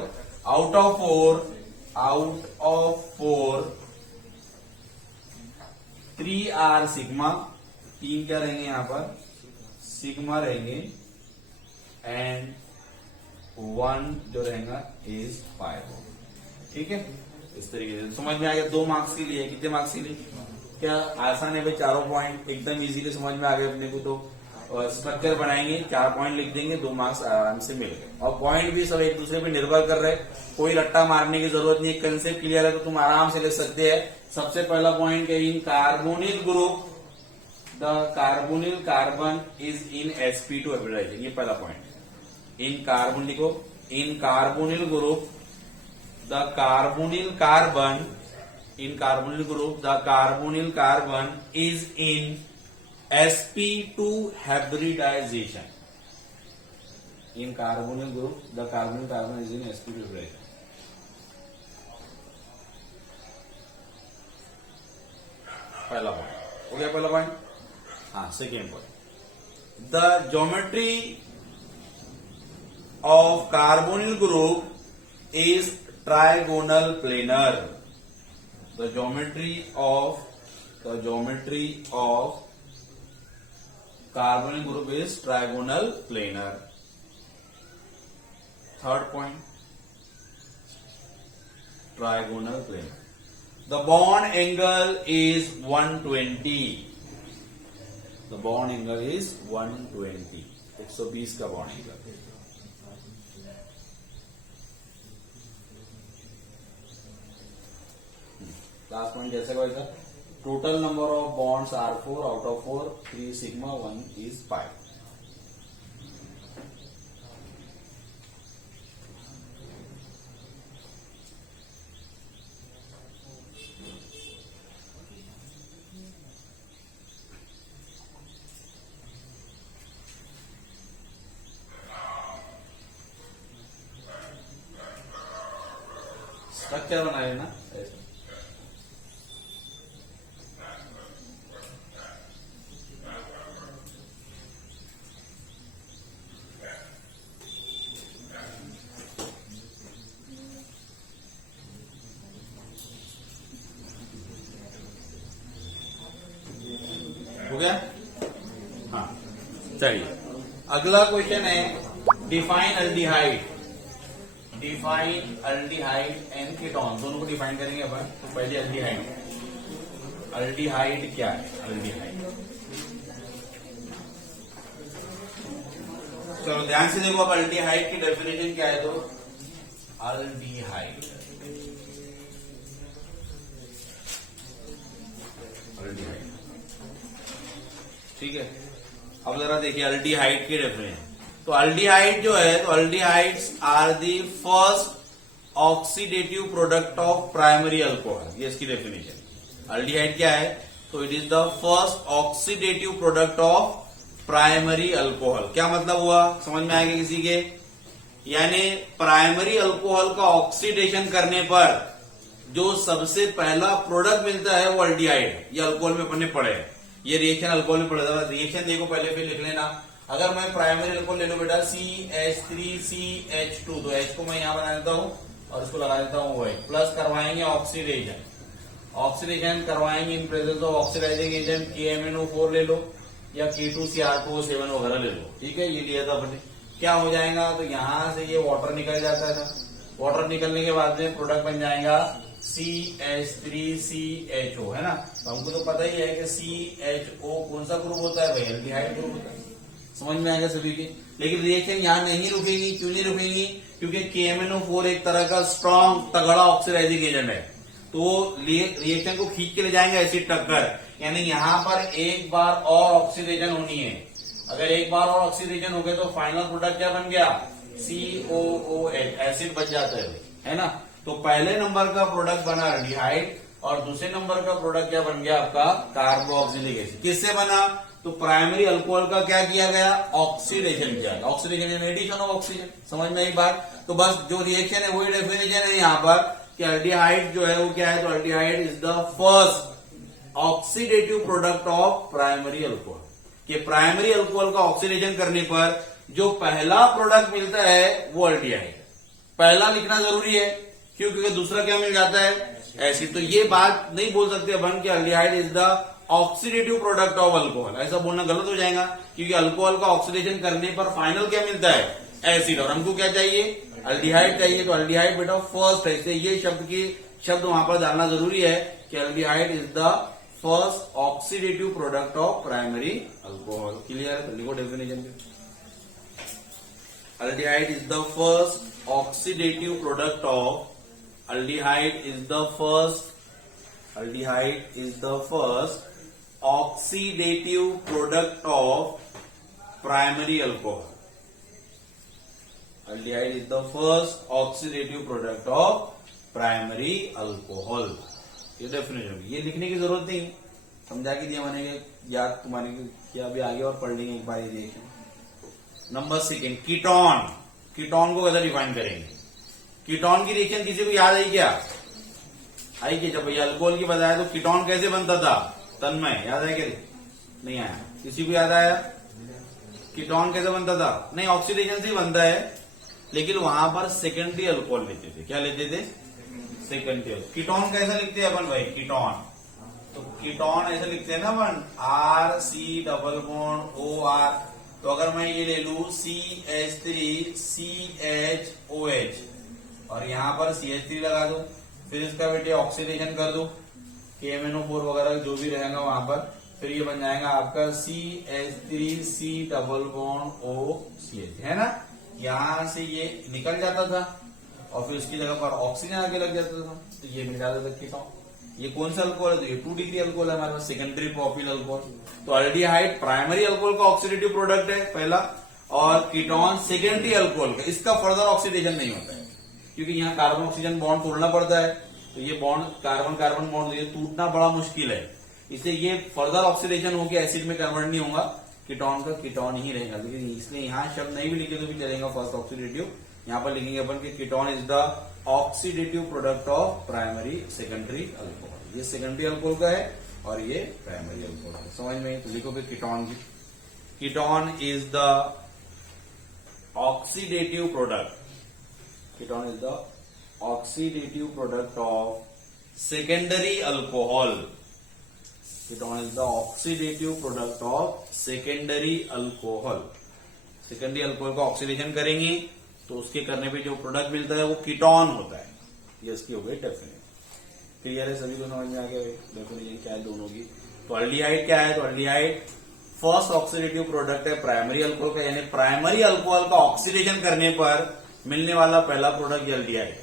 Out of 4 3 are sigma. 3 क्या रहेंगे यहां पर? सिग्मा रहेंगे। एंड 1 जो रहेगा इज पाई। ठीक है, इस तरीके से समझ में आ गया। 2 मार्क्स के लिए, कितने मार्क्स के लिए? क्या आसान है भाई, चारों पॉइंट एकदम इजीली समझ में आ गए अपने को। तो स्ट्रक्चर बनाएंगे, 4 पॉइंट लिख देंगे, 2 मार्क्स आराम से मिल गए। और पॉइंट भी सब एक दूसरे पे निर्भर कर रहे, कोई रट्टा मारने की जरूरत नहीं है। कंसेप्ट क्लियर है तो तुम आराम से ले सकते हैं। सबसे पहला पॉइंट है, in carbonyl group the carbonyl carbon is in sp2 hybridization. ये पहला पॉइंट। इन कार्बन लिखो, in carbonyl group the carbonyl carbon, in carbonyl group the carbonyl carbon is in sp2 hybridization. In carbonyl group the carbonyl carbon is in sp2 hybridization. पहला point हो गया। पहला point, हाँ। Second point, the geometry of carbonyl group is trigonal planar. The geometry of carbonyl group is trigonal planar. Third point, trigonal planar. The bond angle is 120. The bond angle is 120. 120 का bond angle. Last point जैसे कोई सा, total number of bonds are 4, out of 4 3 sigma 1 is 5। Structure बना लेना ऐसे। हो गया, हाँ। चलिए अगला क्वेश्चन है, define aldehyde. Define aldehyde and ketone, दोनों को डिफाइन करेंगे अपन। तो पहले अल्डिहाइड। अल्डिहाइड क्या है? अल्डिहाइड, चलो ध्यान से देखो। अब अल्डिहाइड की डेफिनेशन क्या है? तो अल्डिहाइड, अल्डिहाइड, ठीक है। अब जरा देखिए अल्डिहाइड की डेफिनेशन। तो अल्डिहाइड जो है, तो aldehydes are the first oxidative product of primary alcohol. ये इसकी डेफिनेशन। अल्डिहाइड क्या है? तो it is the first oxidative product of primary alcohol. क्या मतलब हुआ, समझ में आएगा किसी के? यानी प्राइमरी अल्कोहल का ऑक्सीडेशन करने पर जो सबसे पहला प्रोडक्ट मिलता है वो अल्डिहाइड। ये अल्कोहल में अपने पढ़े हैं, ये रिएक्शन अल्कोहल में पढ़ा था। रिएक्शन देखो पहले फिर लिख लेना। अगर मैं प्राइमरी अल्कोहल ले लूं बेटा, CH3CH2, तो H को मैं यहां बना देता हूं और इसको लगा देता हूं OH। प्लस करवाएंगे ऑक्सीडेशन, ऑक्सीडेशन करवाएंगे in presence of oxidizing agent KMnO4 ले लो या K2CR2O7 वगैरह ले लो, ठीक है। ये लिया था अपने, क्या हो जाएगा? तो यहां से ये वाटर निकल जाता है। वाटर निकलने के बाद में प्रोडक्ट बन जाएगा CH3CHO, है ना। तो हमको तो पता ही है कि CHO कौन सा ग्रुप होता है भाई? एल्डिहाइड ग्रुप होता है। समझ में आएगा सभी के। लेकिन रिएक्शन यहां नहीं रुकेगी। क्यों नहीं रुकेगी? क्योंकि KMnO4 एक तरह का स्ट्रॉन्ग तगड़ा ऑक्सीडाइजिंग एजेंट है, तो रिएक्शन को खींच के ले जाएंगे एसिड टक्कर। यानी यहां पर एक बार और ऑक्सीडेशन होनी है। अगर एक बार और ऑक्सीडेशन हो गए तो फाइनल प्रोडक्ट क्या बन गया? COOH, एसिड बच जाता है ना। तो पहले नंबर का प्रोडक्ट बना अल्डिहाइड और दूसरे नंबर का प्रोडक्ट क्या बन गया आपका? Carboxylic acid. किससे बना? तो प्राइमरी अल्कोहल का क्या किया गया? ऑक्सीडेशन किया गया। ऑक्सीडेशन यानी एडिशन ऑफ ऑक्सीजन। समझ में एक बात? तो बस जो रिएक्शन है वही डेफिनेशन है यहाँ पर कि अल्डिहाइड जो है वो क्या है? तो aldehyde is the first oxidative product of primary alcohol. कि प्राइमरी अल्कोहल का ऑक्सीडेशन करने पर जो पहला प्रोडक्ट मिलता है वो अल्डिहाइड। पहला लिखना जरूरी है, क्यों? क्योंकि दूसरा क्या मिल जाता है? एसिड। तो ये बात नहीं बोल सकते अपन कि aldehyde is the oxidative product of alcohol. ऐसा बोलना गलत हो जाएगा, क्योंकि अल्कोहल का ऑक्सीडेशन करने पर फाइनल क्या मिलता है? एसिड। और हमको क्या चाहिए? अल्डिहाइड चाहिए। तो अल्डिहाइड बेटा फर्स्ट है, इसलिए ये शब्द की शब्द वहां पर डालना जरूरी है कि aldehyde is the first oxidative product of primary alcohol. Clear है? तो लिखो definition. Aldehyde is the first oxidative product of aldehyde is the first oxidative product of primary alcohol. Aldehyde is the first oxidative product of primary alcohol. ये definition, ये लिखने की जरूरत नहीं, समझा के दिया मैंने, याद तुम्हारे किया, अभी आगे और पढ़ लेंगे एक बार ये देखिए। Number second, ketone. कीटोन को कैसे डिफाइन करेंगे? कीटोन की रिएक्शन किसी को याद आई क्या? आई क्या? जब भैया अल्कोहल की बताया तो कीटोन कैसे बनता था? तन्मय याद है क्या? नहीं आया? किसी को याद आया कीटोन कैसे बनता था? नहीं, ऑक्सीडेशन से ही बनता है, लेकिन वहां पर सेकेंडरी अल्कोहल लेते थे। क्या लेते थे? सेकेंडरी। कीटोन कैसा लिखते हैं अपन भाई? कीटोन, तो कीटोन ऐसे लिखते हैं ना अपन, RC⋯OR। तो अगर मैं ये ले लू CH3CHOH और यहां पर CH3 लगा दू, फिर इसका बेटे ऑक्सीडेशन कर दू, KMnO4 वगैरह जो भी रहेगा वहां पर, फिर ये बन जाएगा आपका CH3C⋯OCH, है ना? यहां से ये निकल जाता था और फिर उसकी जगह पर ऑक्सीजन आगे लग जाता था, तो ये मिल जाता था कीटोन। ये कौन सा अल्कोहल है? तो ये 2 डिग्री अल्कोहल है हमारे पास, सेकेंडरी प्रोपिल अल्कोहल। तो एल्डिहाइड प्राइमरी अल्कोहल का ऑक्सीडेटिव प्रोडक्ट है पहला, और कीटोन सेकेंडरी अल्कोहल का। इसका फर्दर ऑक्सीडेशन नहीं होता है, क्योंकि यहाँ कार्बन ऑक्सीजन बॉन्ड तोड़ना पड़ता है, तो ये बॉन्ड कार्बन कार्बन बॉन्ड ये टूटना बड़ा मुश्किल है, इसलिए ये फर्दर ऑक्सीडेशन होकर एसिड में कन्वर्ट नहीं होगा, कीटोन का कीटोन ही रहेगा। लेकिन इसलिए यहाँ शब्द नहीं भी लिखे तो भी चलेगा फर्स्ट ऑक्सीडेटिव। यहाँ पर लिखेंगे अपन कि ketone is the oxidative product of primary secondary alcohol. ये सेकेंडरी अल्कोहल का है और ये प्राइमरी अल्कोहल है। समझ में? तो लिखोगे कीटोन की, ketone is the oxidative product, ketone is the oxidative product of secondary alcohol. Ketone is the oxidative product of secondary alcohol. Secondary alcohol का ऑक्सीडेशन करेंगे तो उसके करने पे जो प्रोडक्ट मिलता है वो कीटोन होता है। ये इसकी हो गई डेफिनेशन। क्लियर है? सभी को समझ में आ गया डेफिनेशन क्या है दोनों की? तो एल्डिहाइड क्या है? तो एल्डिहाइड फर्स्ट ऑक्सीडेटिव प्रोडक्ट है प्राइमरी अल्कोहल का, यानी प्राइमरी अल्कोहल का ऑक्सीडेशन करने पर मिलने वाला पहला प्रोडक्ट ये एल्डिहाइड।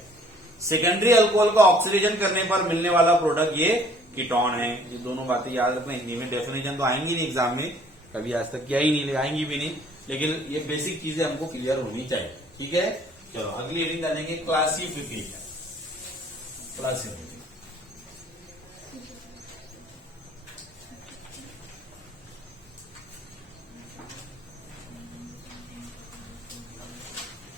सेकेंडरी अल्कोहल का ऑक्सीडेशन करने पर मिलने वाला प्रोडक्ट ये कीटोन है। ये दोनों बातें याद रखना। हिंदी में डेफिनेशन तो आएंगी नहीं एग्जाम में, कभी आज तक किया ही नहीं, आएंगी भी नहीं, लेकिन ये बेसिक चीजें हमको क्लियर होनी चाहिए। ठीक है, चलो अगली हेडिंग डालेंगे classification. Classification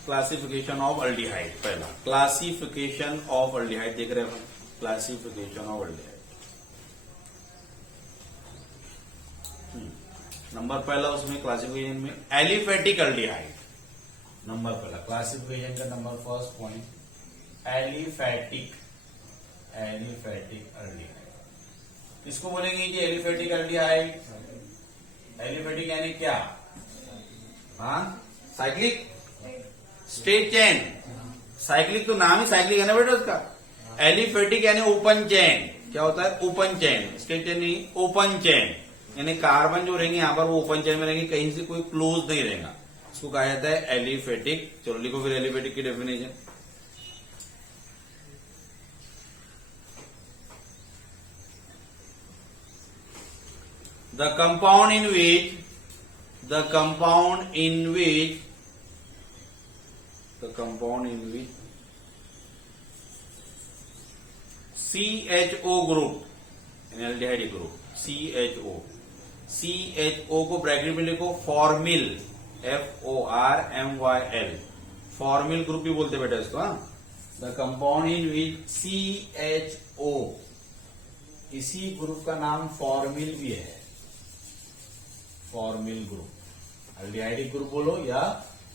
classification of aldehyde. पहला क्लासिफिकेशन ऑफ एल्डिहाइड देख रहे हैं, क्लासिफिकेशन ऑफ एल्डिहाइड। नंबर पहला उसमें क्लासिफिकेशन में एलिफेटिक एल्डिहाइड। नंबर पहला क्लासिफिकेशन का number first point aliphatic, aliphatic aldehyde. किसको बोलेंगे कि एलिफेटिक एल्डिहाइड? एलिफेटिक यानी क्या? हाँ, साइक्लिक स्ट्रेट चेन। साइक्लिक तो नाम ही साइक्लिक है ना बेटा उसका। एलिफेटिक यानी ओपन चेन। क्या होता है? Open chain. स्ट्रेट चेन नहीं, ओपन चेन, यानी कार्बन जो रहेंगे यहाँ पर वो ओपन चेन में रहेंगे, कहीं से कोई क्लोज नहीं रहेगा, इसको कहा जाता है एलिफेटिक। चलो लिखो फिर एलिफेटिक की definition. The compound in which CHO group, aldehyde group CHO को ब्रैकेट में लिखो फॉर्मिल, FORMYL, फॉर्मिल ग्रुप भी बोलते बेटा इसको। The compound in which CHO, इसी ग्रुप का नाम फॉर्मिल भी है, फॉर्मिल ग्रुप। एल्डिहाइडिक ग्रुप बोलो या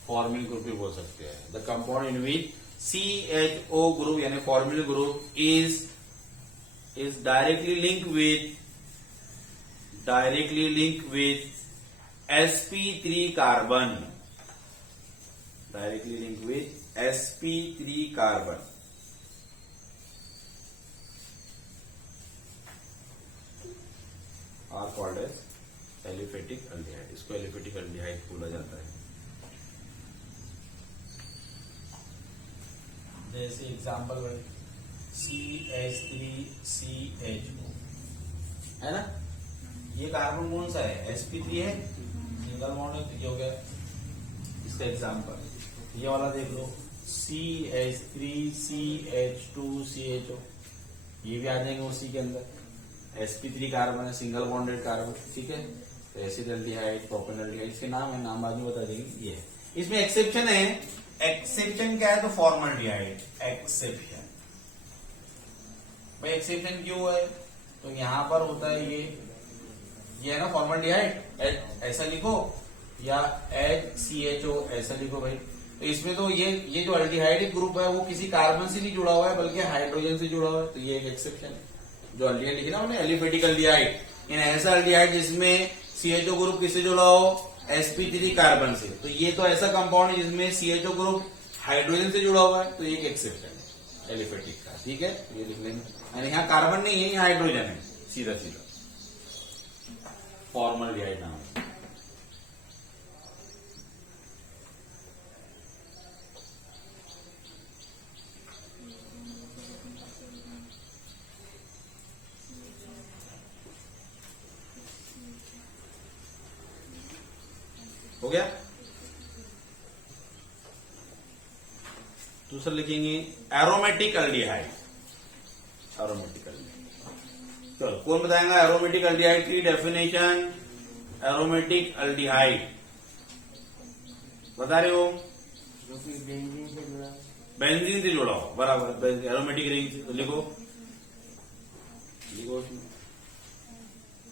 फॉर्मिल ग्रुप भी बोल सकते हैं। The compound in which CHO group यानी formyl group is directly linked with sp3 carbon, directly linked with sp3 carbon, are called as aliphatic aldehyde. इसको एलिफेटिक अल्डिहाइड बोला जाता है। जैसे एग्जाम्पल CH3CHO है ना, ये कार्बन कौन सा है, sp3 है, सिंगल बॉन्ड है, तो ये हो गया इसका एग्जाम्पल। ये वाला देख लो CH3CH2CHO, ये भी आ जाएंगे उसी के अंदर। sp3 कार्बन है, सिंगल बॉन्डेड कार्बन, ठीक है। तो एसिडल्डिहाइड, प्रोपेनल्डिहाइड, इसके नाम है, नाम बाद में बता देंगे। ये है, इसमें एक्सेप्शन है। एक्सेप्शन क्या है, तो फॉर्मल्डिहाइड एक्सेप्शन। भाई एक्सेप्शन क्यों है, तो यहां पर होता है ये है ना फॉर्मल्डिहाइड, ऐसा लिखो, या HCHO ऐसा लिखो भाई। तो इसमें तो ये जो अल्डिहाइड ग्रुप है वो किसी कार्बन से नहीं जुड़ा हुआ है बल्कि हाइड्रोजन से जुड़ा हुआ है, तो ये एक एक्सेप्शन है। जो अल्डिहाइड लिखी ना मैंने, एलिफेटिक अल्डिहाइड, इन ऐसा अल्डिहाइड जिसमें CHO ग्रुप किससे जुड़ा हो, sp3 कार्बन से। तो ये तो ऐसा कंपाउंड है जिसमें CHO ग्रुप हाइड्रोजन से जुड़ा हुआ है, तो ये एक एक्सेप्शन है एलिफेटिक का, ठीक है। ये लिख लेंगे, यानी यहाँ कार्बन नहीं है, यहाँ हाइड्रोजन है, सीधा सीधा फॉर्मल्डिहाइड नाम है। हो गया। दूसरा लिखेंगे एरोमेटिक अल्डिहाइड। एरोमेटिक अल्डिहाइड, चलो कौन बताएगा एरोमेटिक अल्डिहाइड की डेफिनेशन। एरोमेटिक अल्डिहाइड बता रहे हो, बेंजीन से जुड़ा हो, बराबर, एरोमेटिक रिंग से। तो लिखो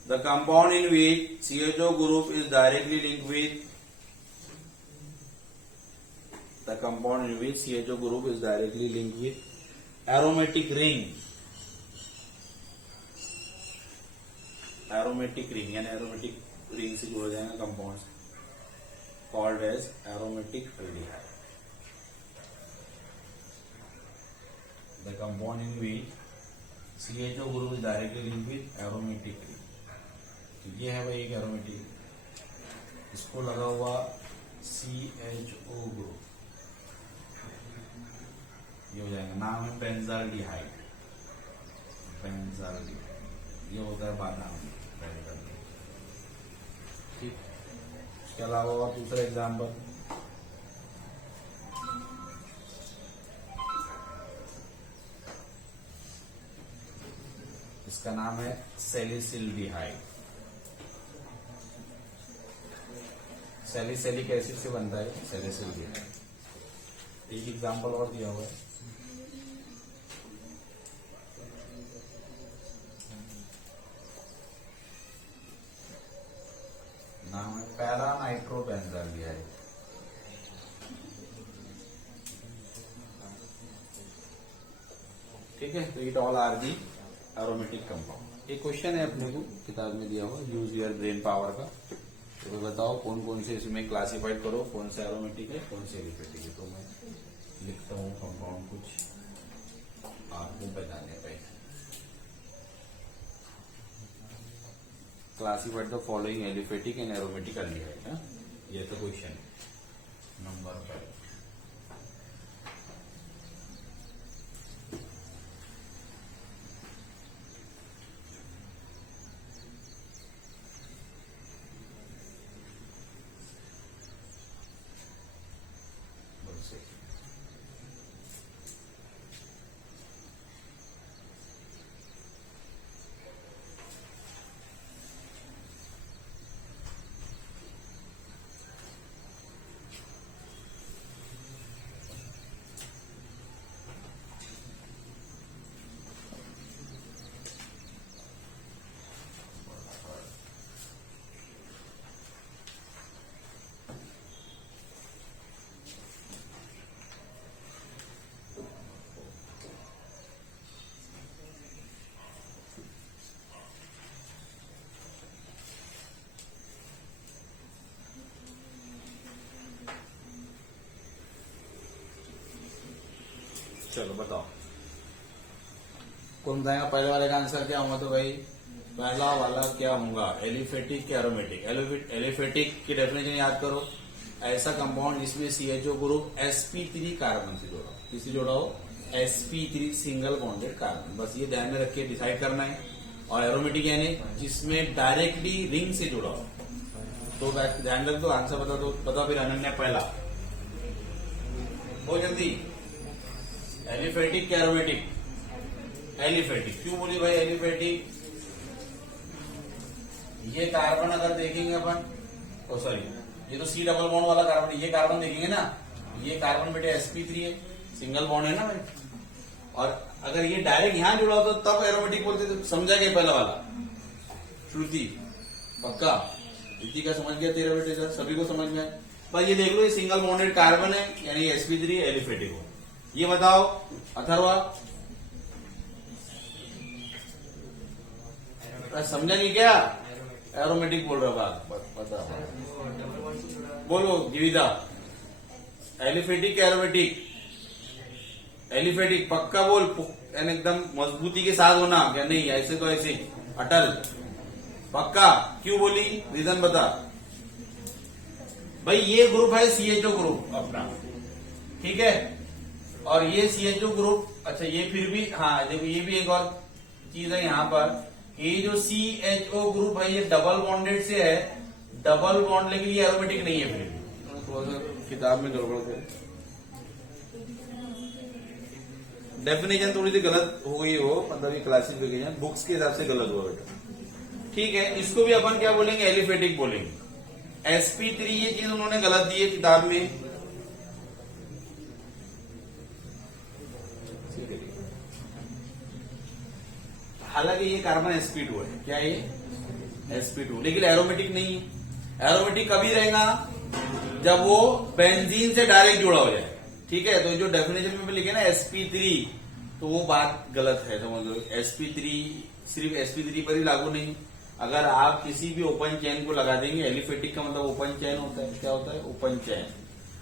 the compound in which CHO group is directly linked with the compound in which CHO group is directly linked with aromatic ring। aromatic ring यानी aromatic ring से जुड़ जाएगा compound, called as aromatic aldehyde। the compound in which CHO group is directly linked with aromatic ring। तो ये है भाई एक aromatic, इसको लगा हुआ CHO ग्रुप, ये हो जाएगा, नाम है बेंजाल्डिहाइड। बेंजाल्डिहाइड ये होता है बादाम, बेंजाल्डिहाइड, ठीक। इसके अलावा और दूसरा एग्जाम्पल, इसका नाम है सैलिसिल्डिहाइड। सैलिसिलिक एसिड से बनता है सैलिसिल्डिहाइड। एक एग्जाम्पल और दिया हुआ है, नाम है पैरानाइट्रोबेंजाल्डिहाइड। ठीक है, तो it all are the aromatic compound. एक क्वेश्चन है अपने को किताब में दिया हुआ, यूज योर ब्रेन पावर का। तो बताओ कौन कौन से इसमें क्लासिफाइड करो, कौन सा एरोमेटिक है, कौन से एलिफेटिक है। तो मैं लिखता हूँ कंपाउंड कुछ आपको बताने पे। Classified the following aliphatic and aromatic aldehyde. ये तो क्वेश्चन नंबर 5। चलो बताओ कौन बताएगा, पहले वाले का आंसर क्या होगा। तो भाई पहला वाला क्या होगा, एलिफेटिक या एरोमेटिक। एलिफेटिक की डेफिनेशन याद करो, ऐसा कंपाउंड जिसमें सीएचओ ग्रुप sp3 कार्बन से जोड़ा हो। किसी जोड़ा हो, sp3 सिंगल बॉन्डेड कार्बन। बस ये ध्यान में रख के डिसाइड करना है। और एरोमेटिक यानी जिसमें डायरेक्टली रिंग से जुड़ा हो। तो ध्यान रख दो, आंसर बता दो। बता फिर अनन्या, पहला बहुत जल्दी, एलिफेटिक क्या एरोमेटिक? एलिफेटिक। क्यों बोली भाई एलिफेटिक? ये कार्बन अगर देखेंगे अपन, ओ सॉरी, ये तो सी डबल बॉन्ड वाला कार्बन, ये कार्बन देखेंगे ना, ये कार्बन बेटे sp3 है, सिंगल बॉन्ड है ना भाई। और अगर ये डायरेक्ट यहां जुड़ा हो तो तब एरोमेटिक बोलते। तो समझा गया पहला वाला? श्रुति पक्का? इतनी क्या समझ गया तेरा बेटे सर? सभी को समझ में आए? पर ये देख लो, ये सिंगल बॉन्डेड कार्बन है यानी sp3 एलिफेटिक हो। ये बताओ अथर्वा, समझा कि क्या? एरोमेटिक बोल रहा बता बोलो गिविदा, एलिफेटिक या एरोमेटिक? एलिफेटिक पक्का बोल, यानी एकदम मजबूती के साथ होना, क्या नहीं ऐसे तो ऐसे अटल पक्का। क्यों बोली, रीजन बता भाई। ये ग्रुप है सीएचओ ग्रुप अपना, ठीक है, और ये सीएचओ ग्रुप, अच्छा ये फिर भी, हाँ देखो ये भी एक और चीज है यहाँ पर, ये जो सीएचओ ग्रुप है ये डबल बॉन्डेड से है, डबल बॉन्ड, लेकिन ये एरोमेटिक नहीं है। फिर भी थोड़ा सा किताब में गड़बड़ है, डेफिनेशन थोड़ी सी गलत हो गई हो, मतलब ये क्लासिफिकेशन बुक्स के हिसाब से गलत हुआ बेटा, ठीक है। इसको भी अपन क्या बोलेंगे, एलिफेटिक बोलेंगे। sp3 ये चीज उन्होंने गलत दी है किताब में, हालांकि ये कार्बन sp2 है, क्या ये sp2, लेकिन एरोमेटिक नहीं है। एरोमेटिक कभी रहेगा जब वो बेंजीन से डायरेक्ट जुड़ा हो जाए, ठीक है। तो जो डेफिनेशन में लिखे ना sp3, तो वो बात गलत है, समझ लो। sp3 सिर्फ sp3 पर ही लागू नहीं, अगर आप किसी भी ओपन चेन को लगा देंगे, एलिफेटिक का मतलब ओपन चेन होता है, क्या होता है ओपन चेन,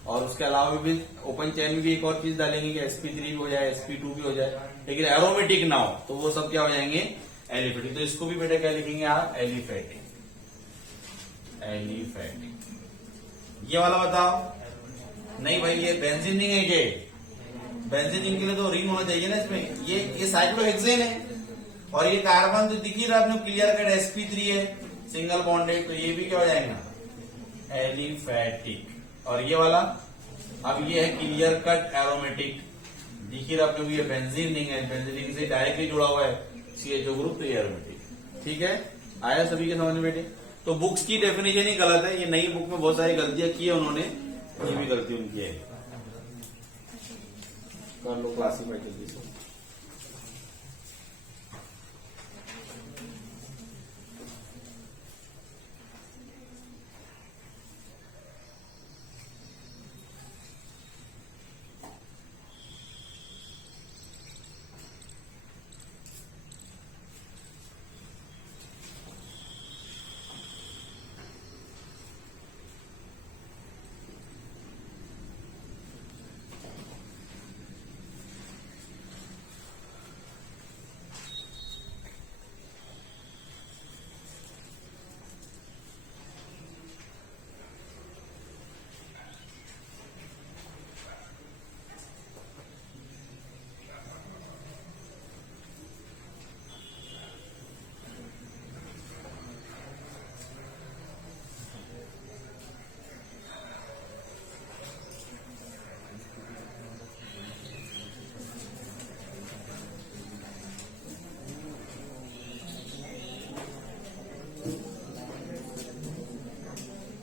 और उसके अलावा भी ओपन चेन में भी एक और चीज डालेंगे कि sp3 भी हो जाए, sp2 भी हो जाए, लेकिन एरोमेटिक ना हो तो वो सब क्या हो जाएंगे, एलिफेटिक। तो इसको भी बेटा क्या लिखेंगे आप, एलिफेटिक। एलिफेटिक ये वाला बताओ। नहीं भाई ये बेंजीन नहीं है, ये बेंजीन के लिए तो रिंग होना चाहिए ना इसमें। ये साइक्लोहेक्सेन है, और ये कार्बन तो दिख ही रहा आपने, क्लियर कट sp3 है, सिंगल बॉन्डेड, तो ये भी क्या हो जाएगा, एलिफेटिक। और ये वाला, अब ये है क्लियर कट एरोमेटिक, दिख ही रहा आपने, ये बेंजीन नहीं है, बेंजीन से डायरेक्टली जुड़ा हुआ है सीएचओ ग्रुप, तो ये एरोमेटिक, ठीक है। आया सभी के समझ में बेटे? तो बुक्स की डेफिनेशन ही गलत है, ये नई बुक में बहुत सारी गलतियां की है उन्होंने, ये भी गलती उनकी है। कर लो क्लासिफाई जल्दी से।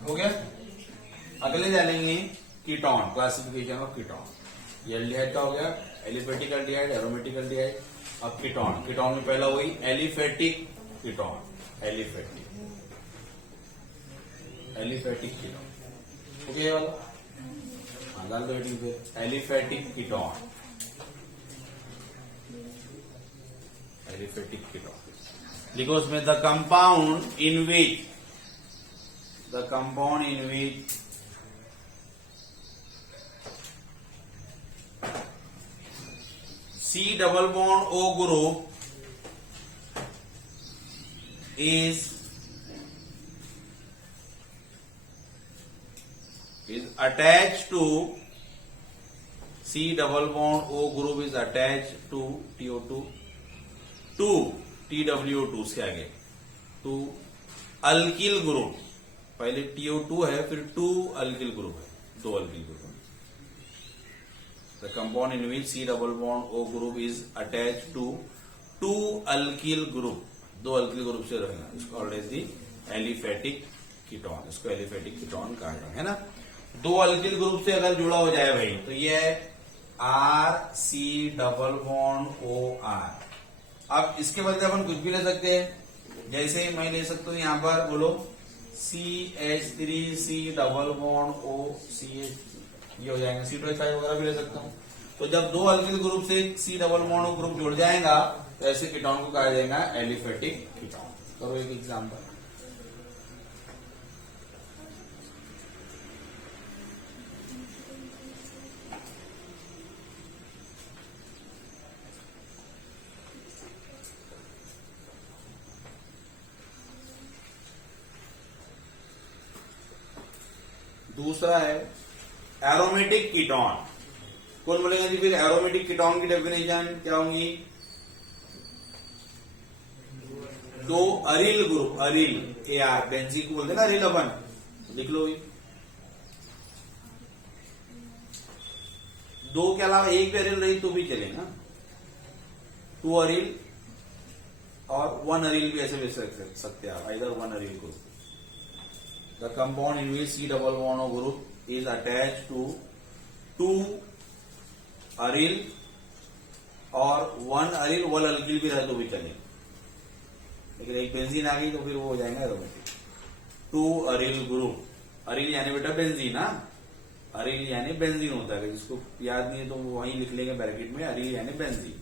हो गया। अगले जानेंगे कीटोन, क्लासिफिकेशन ऑफ कीटोन। ये एल्डिहाइड का हो गया, एलिफेटिक एल्डिहाइड, एरोमेटिक एल्डिहाइड। अब कीटोन, कीटोन में पहला वही aliphatic ketone, aliphatic ketone, okay ये वाला, हाँ डाल दो हेडिंग पे, एलिफेटिक कीटोन, एलिफेटिक कीटोन लिखो उसमें, the compound in which C double bond O group is attached to C double bond O group is attached to TO2 to TWO2 से आगे टू अल्किल ग्रुप, पहले TO2 है फिर to alkyl group है, दो alkyl group है. The compound in which C double bond O group is attached to two alkyl group, दो alkyl group से रहेगा, इसको called as the aliphatic ketone, इसको एलिफेटिक कीटोन कहा जाएगा, है ना. दो अल्किल ग्रुप से अगर जुड़ा हो जाए भाई तो ये है RC डबल बॉन्ड OR. अब इसके बदले अपन कुछ भी ले सकते हैं, जैसे मैं ले सकता हूं यहां पर बोलो CH3C डबल बॉन्ड OCH, ये हो जाएगा. C2H5 वगैरह भी ले सकता हूं. तो जब दो अल्किल ग्रुप से C double bond O group जुड़ जाएगा तो ऐसे कीटोन को कहा जाएगा एलिफेटिक कीटोन. करो एक एग्जांपल. दूसरा है एरोमेटिक कीटोन. कौन बोलेगा जी फिर एरोमेटिक कीटोन की डेफिनेशन क्या होंगी? दो aryl group, aryl AR benzene को बोलते हैं ना अरिल, अपन लिख लो. दो के अलावा एक भी अरिल रही तो भी चलेगा, टू अरिल और वन अरिल भी ऐसे भी सकते हैं आप, either one aryl group. The compound in which C double bond O group is attached to two aryl और one aryl वन अल्किल भी रहे तो भी चले, लेकिन एक बेंजीन आ गई तो फिर वो हो जाएगा aromatic. Two aryl group, aryl यानी बेटा बेंजीन, ना अरिल यानी बेंजीन होता है, जिसको याद नहीं है तो वहीं लिख लेंगे ब्रैकेट में, अरिल यानी बेंजीन.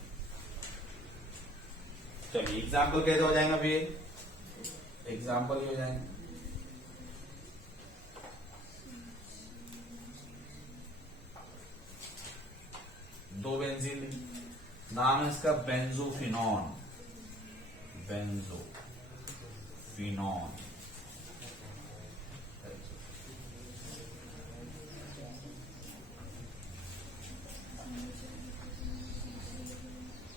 चलिए एग्जाम्पल कैसे हो जाएगा फिर? एग्जाम्पल हो जाएंगे दो बेंजीन, नाम है इसका बेंजोफिनॉन, बेंजोफिनॉन.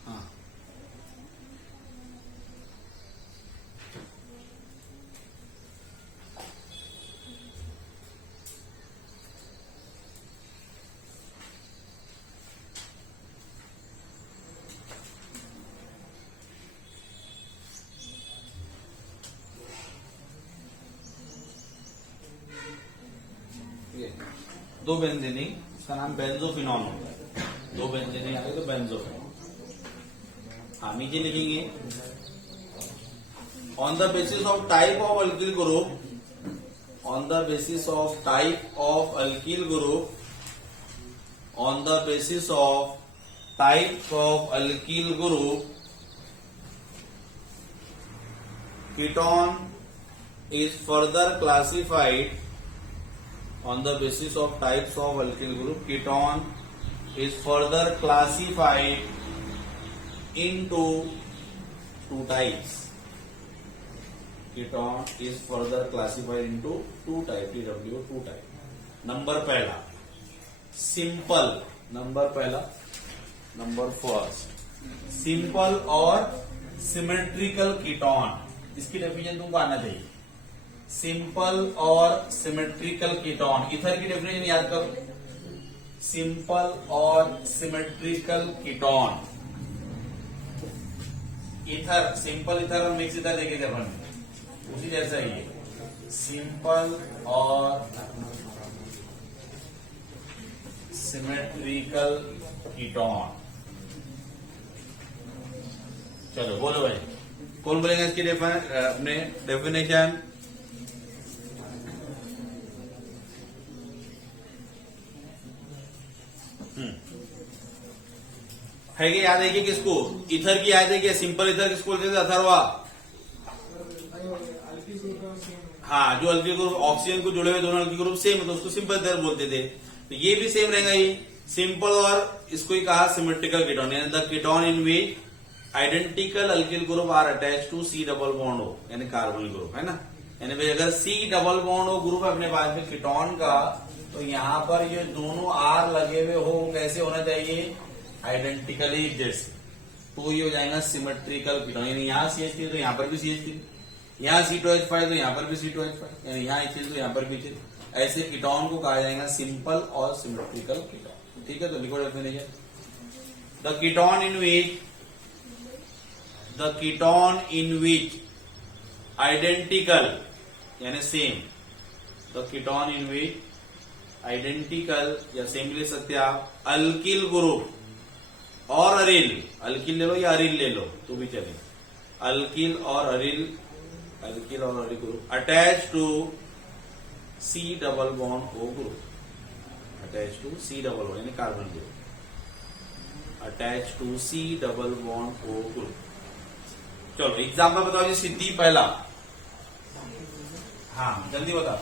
हाँ दो बेंजीन, इसका नाम बेंजोफिनॉन होता है. दो बेंजीन आ गए तो बेंजोफिनॉन. हाँ नीचे लिखेंगे on the basis of type of alkyl group, on the basis of type of alkyl group, on the basis of type of alkyl group, ketone is further classified on the basis of types of alkyl group. Ketone is further classified into two types. Ketone is further classified into two types, TWO two type. Number पहला simple, number पहला number first simple और symmetrical ketone. इसकी definition तुमको आना चाहिए. Simple और symmetrical ketone, ether की definition याद करो. सिंपल और symmetrical ketone, ether simple ether और मिक्स इथर देखे थे अपन, उसी जैसा ही है. सिंपल और सिमेट्रिकल कीटोन. चलो बोलो भाई, कौन बोलेगा इसकी अपने डेफिनेशन? है कि याद है कि किसको? इथर की याद है कि सिंपल इथर किसको बोलते थे? अथर्वा. हाँ, जो अल्किल ग्रुप ऑक्सीजन को जुड़े हुए दोनों अल्किल ग्रुप सेम है तो उसको सिंपल इथर बोलते थे. तो ये भी सेम रहेगा, ये सिंपल और इसको ही कहा symmetrical ketone. The ketone in which identical alkyl group are attach to C double bond O, यानी कार्बन ग्रुप है ना। यानी भाई अगर C double bond O group है अपने पास में कीटोन का, तो यहाँ पर ये दोनों आर लगे हुए हो कैसे होना चाहिए, आइडेंटिकली जैसे, तो ये हो जाएगा सिमेट्रिकल कीटोन। यानी यहाँ CH3 तो यहाँ पर भी CH3, यहाँ C2H5 तो यहाँ पर भी C2H5, यानी यहाँ इथिल तो यहाँ पर भी इथिल। ऐसे कीटोन को कहा जाएगा सिंपल और सिमेट्रिकल कीटोन। ठीक है, तो लिखो definition. The ketone in which identical यानी same, the ketone in which identical या सेम ले सकते आप, अल्किल ग्रुप और अरिल, अल्किल ले लो या अरिल ले लो तो भी चलेगा, अल्किल और aryl group attach to C double bond O group, attach to C double bond यानी carbon group, attach to C double bond O group. चलो एग्जाम्पल बताओ जी, सिद्धि पहला, हाँ जल्दी बता।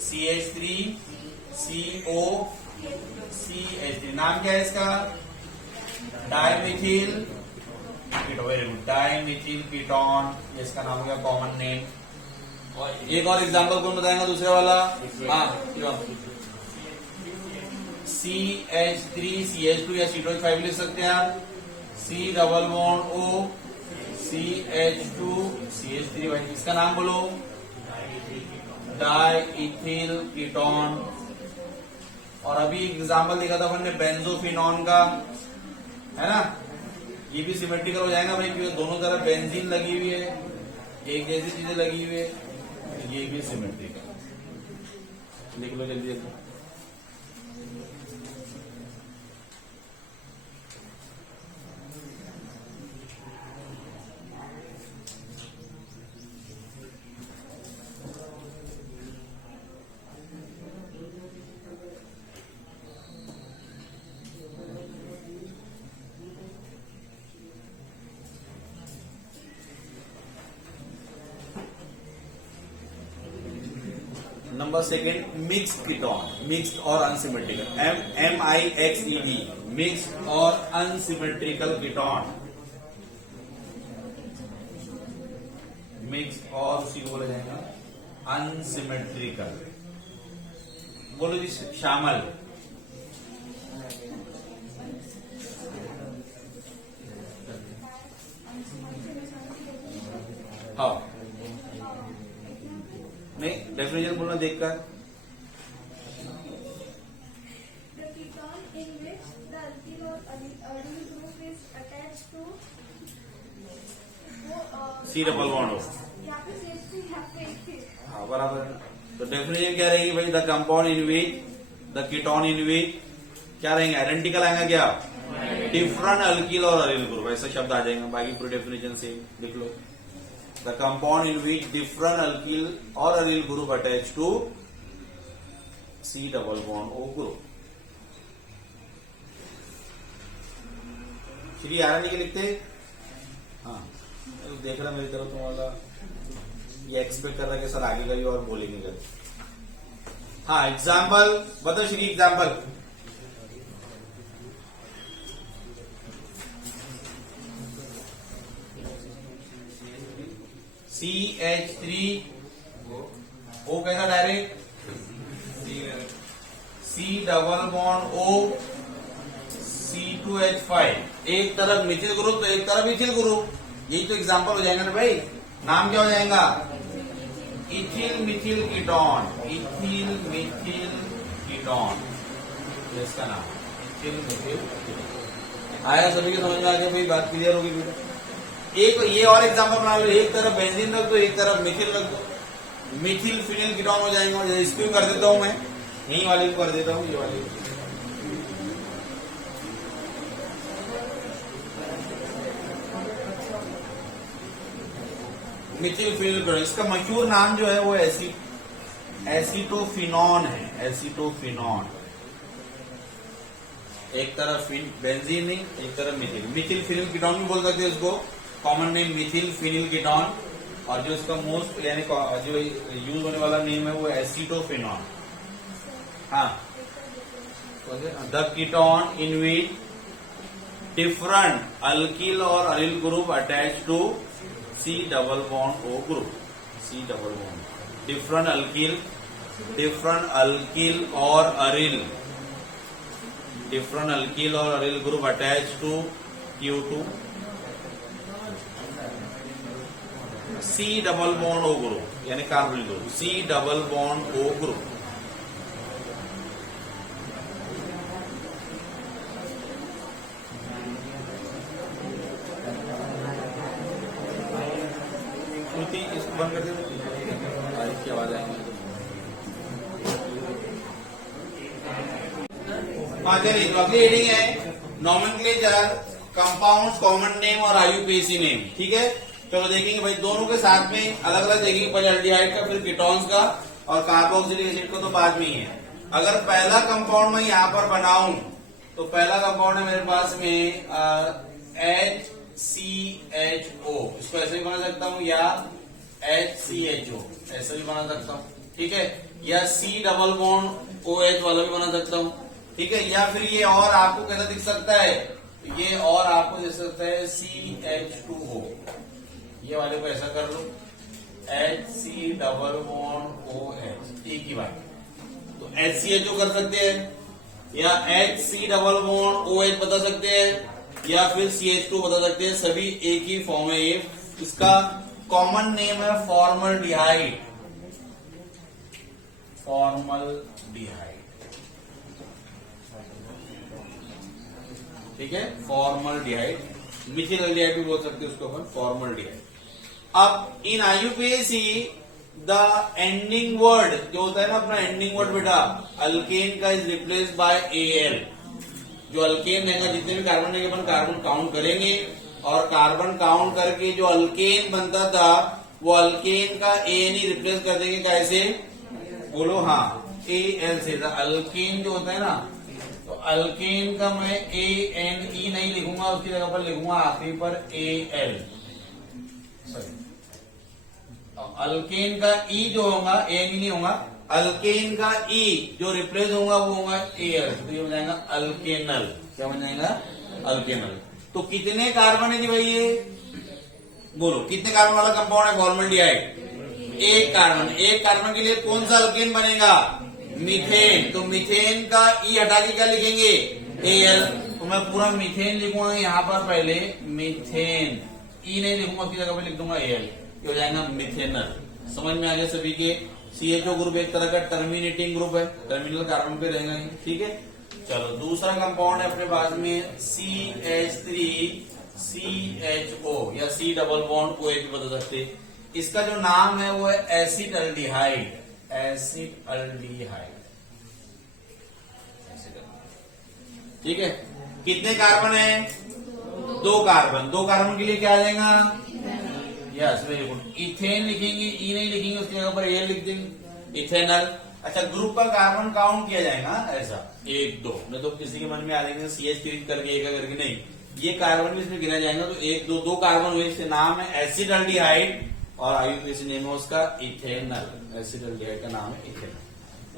CH3 CO CH3, नाम क्या है इसका, डाइमिथिल कीटोन, वेरी गुड, डाइमिथिल कीटोन, इसका नाम हो गया कॉमन नेम। और एक और एग्जांपल कौन बताएगा दूसरे वाला, हाँ CH3 CH2 या C2H5 लिख सकते हैं आप, C double bond O CH2 CH3, भाई इसका नाम बोलो, डाइइथिल कीटोन। और अभी एग्जांपल देखा था अपन ने बेंजोफिनॉन का, है ना, ये भी सिमेट्रिकल हो जाएगा भाई, क्योंकि दोनों तरफ बेंजीन लगी हुई है, एक जैसी चीजें लगी हुई है, ये भी सिमेट्रिकल। लिख लो जल्दी जल्दी। Number second, mixed ketone, mixed और अनसिमेट्रिकल, MIXED, मिक्स्ड और अनसिमेट्रिकल कीटोन, मिक्स्ड और उसी को बोला जाएगा अनसिमेट्रिकल। बोलो जी शामल, हाँ नहीं, डेफिनेशन बोलना देखकर। सी डबल बॉन्ड हो, हाँ बराबर है ना। तो डेफिनेशन क्या रहेगी भाई, the compound in which, the ketone in which क्या रहेंगे, आइडेंटिकल आएगा क्या, डिफरेंट अल्किल और अरिल ग्रुप, ऐसा शब्द आ जाएगा। बाकी पूरी डेफिनेशन से लिख लो, the compound in which different alkyl or aryl group attached to C double bond O group। Shri Arni के लिखते, हाँ देख रहा मेरी तरफ तुम्हारा, ये एक्सपेक्ट कर रहा है कि सर आगे का भी और बोलेंगे कर। हाँ एग्जाम्पल बताओ श्री, एग्जाम्पल CH3 O कैसा direct, C double bond O C2H5, एक तरफ मिथिल ग्रुप तो एक तरफ इथिल ग्रुप, यही तो एग्जांपल हो जाएगा ना भाई। नाम क्या हो जाएगा, ethyl Mithil ketone, ethyl Mithil ketone, इसका नाम इथिल मिथिल कीटोन। आया सभी के समझ में आ गया भाई, बात क्लियर होगी बेटा। एक ये और एग्जांपल बना लो, एक तरफ बेंजीन रख दो, एक तरफ मिथिल रख दो, मिथिल फिनिल कीटोन हो जाएंगे। इसको कर देता हूं मैं, यही वाले को कर देता हूं, ये वाले मिथिल फिनिल कीटोन। इसका मशहूर नाम जो है वो एसीटोफिनॉन है, एसीटोफिनॉन। एक तरफ बेंजीन नहीं, एक तरफ मिथिल, मिथिल फिनिल कीटोन भी बोल सकते हो इसको, common name Mithil phenyl ketone. और जो इसका मोस्ट यानी जो यूज होने वाला नेम है वो एसीटोफिनॉन। हाँ, the ketone in which different alkyl or aryl group attached to C double bond O group. C double bond. Different alkyl or aryl. Different alkyl or aryl group attached to Q2. C double bond O group यानी carbonyl group. C double bond O group. श्रुति इसको बंद कर दे. बारिश की आवाज आएंगी. चलिए तो अगली हेडिंग है नॉमेनक्लेचर, कंपाउंड्स, कॉमन नेम और आईयूपीएसी नेम. ठीक है, चलो देखेंगे भाई दोनों के साथ में अलग अलग देखेंगे. पहले एल्डिहाइड का, फिर कीटोन्स का और कार्बोक्सिलिक एसिड का तो बाद में ही है. अगर पहला कंपाउंड मैं यहाँ पर बनाऊं तो पहला कंपाउंड है मेरे पास में HCHO. इसको ऐसे भी बना सकता हूं या HCHO ऐसे भी बना सकता हूं. ठीक है, या C डबल बॉन्ड OH वाला भी बना सकता हूं. ठीक है, या फिर ये और आपको कैसा दिख सकता है, ये और आपको दिख सकता है CH2O. ये वाले को ऐसा कर लो HC डबल बॉन्ड OH. एक ही बात. तो HCHO कर सकते हैं या HC डबल बॉन्ड OH बता सकते हैं या फिर CH2 बता सकते हैं. सभी एक ही फॉर्म है. ये इसका कॉमन नेम है फॉर्मल्डिहाइड. फॉर्मल्डिहाइड. ठीक है, फॉर्मल्डिहाइड. मिथिलाल्डिहाइड भी बोल सकते हैं उसको अपन फॉर्मल्डिहाइड. अब इन आईयूपीएसी द एंडिंग वर्ड जो होता है ना अपना एंडिंग वर्ड बेटा, अल्केन का इज रिप्लेस बाय AL. जो अल्केन रहेगा, जितने भी कार्बन रहेंगे अपन कार्बन काउंट करेंगे और कार्बन काउंट करके जो अल्केन बनता था वो अल्केन का AN ही रिप्लेस कर देंगे. कैसे बोलो? हाँ, AL से. अल्केन जो होता है ना, तो अल्केन का मैं ANE नहीं लिखूंगा, उसकी जगह पर लिखूंगा आखिरी पर AL. अल्केन का E जो होगा ANE नहीं होगा, अल्केन का E जो रिप्लेस होगा वो होगा AL. तो ये बन जाएगा अल्केनल. क्या बन जाएगा? अल्केनल. तो कितने कार्बन है जी भाई ये बोलो, कितने कार्बन वाला कंपाउंड है फॉर्मल्डिहाइड? एक कार्बन. एक कार्बन के लिए कौन सा अल्केन बनेगा? मीथेन. तो मीथेन का E हटा के क्या लिखेंगे? AL. तो मैं पूरा मीथेन लिखूंगा यहाँ पर पहले मीथेन. E नहीं लिखूंगा, उसकी जगह पे लिख दूंगा AL. हो जाएगा मिथेनल. समझ में आ गया सभी के? CHO ग्रुप एक तरह का टर्मिनेटिंग ग्रुप है, टर्मिनल कार्बन पे रहेगा. ठीक है, चलो दूसरा कंपाउंड है अपने पास में CH3CHO या C डबल बॉन्ड OH भी बता सकते. इसका जो नाम है वो है एसिटल्डिहाइड. एसिटल्डिहाइड. ठीक है, कितने कार्बन है? 2 कार्बन. 2 कार्बन के लिए क्या आ जाएगा? Yes, very good. इथेन लिखेंगे, E नहीं लिखेंगे, उसकी जगह पर AL लिख देंगे, इथेनल. अच्छा, ग्रुप का कार्बन काउंट किया जाएगा ऐसा 1 2. नहीं तो किसी के मन में आ जाएंगे CH3 करके एक करके. नहीं, ये कार्बन भी इसमें गिना जाएगा. तो 1 2 2 कार्बन हुए. इसके नाम है एसिटल्डिहाइड और आईयूपीएसी नेम है उसका इथेनल. एसिटल्डिहाइड का नाम है इथेनल.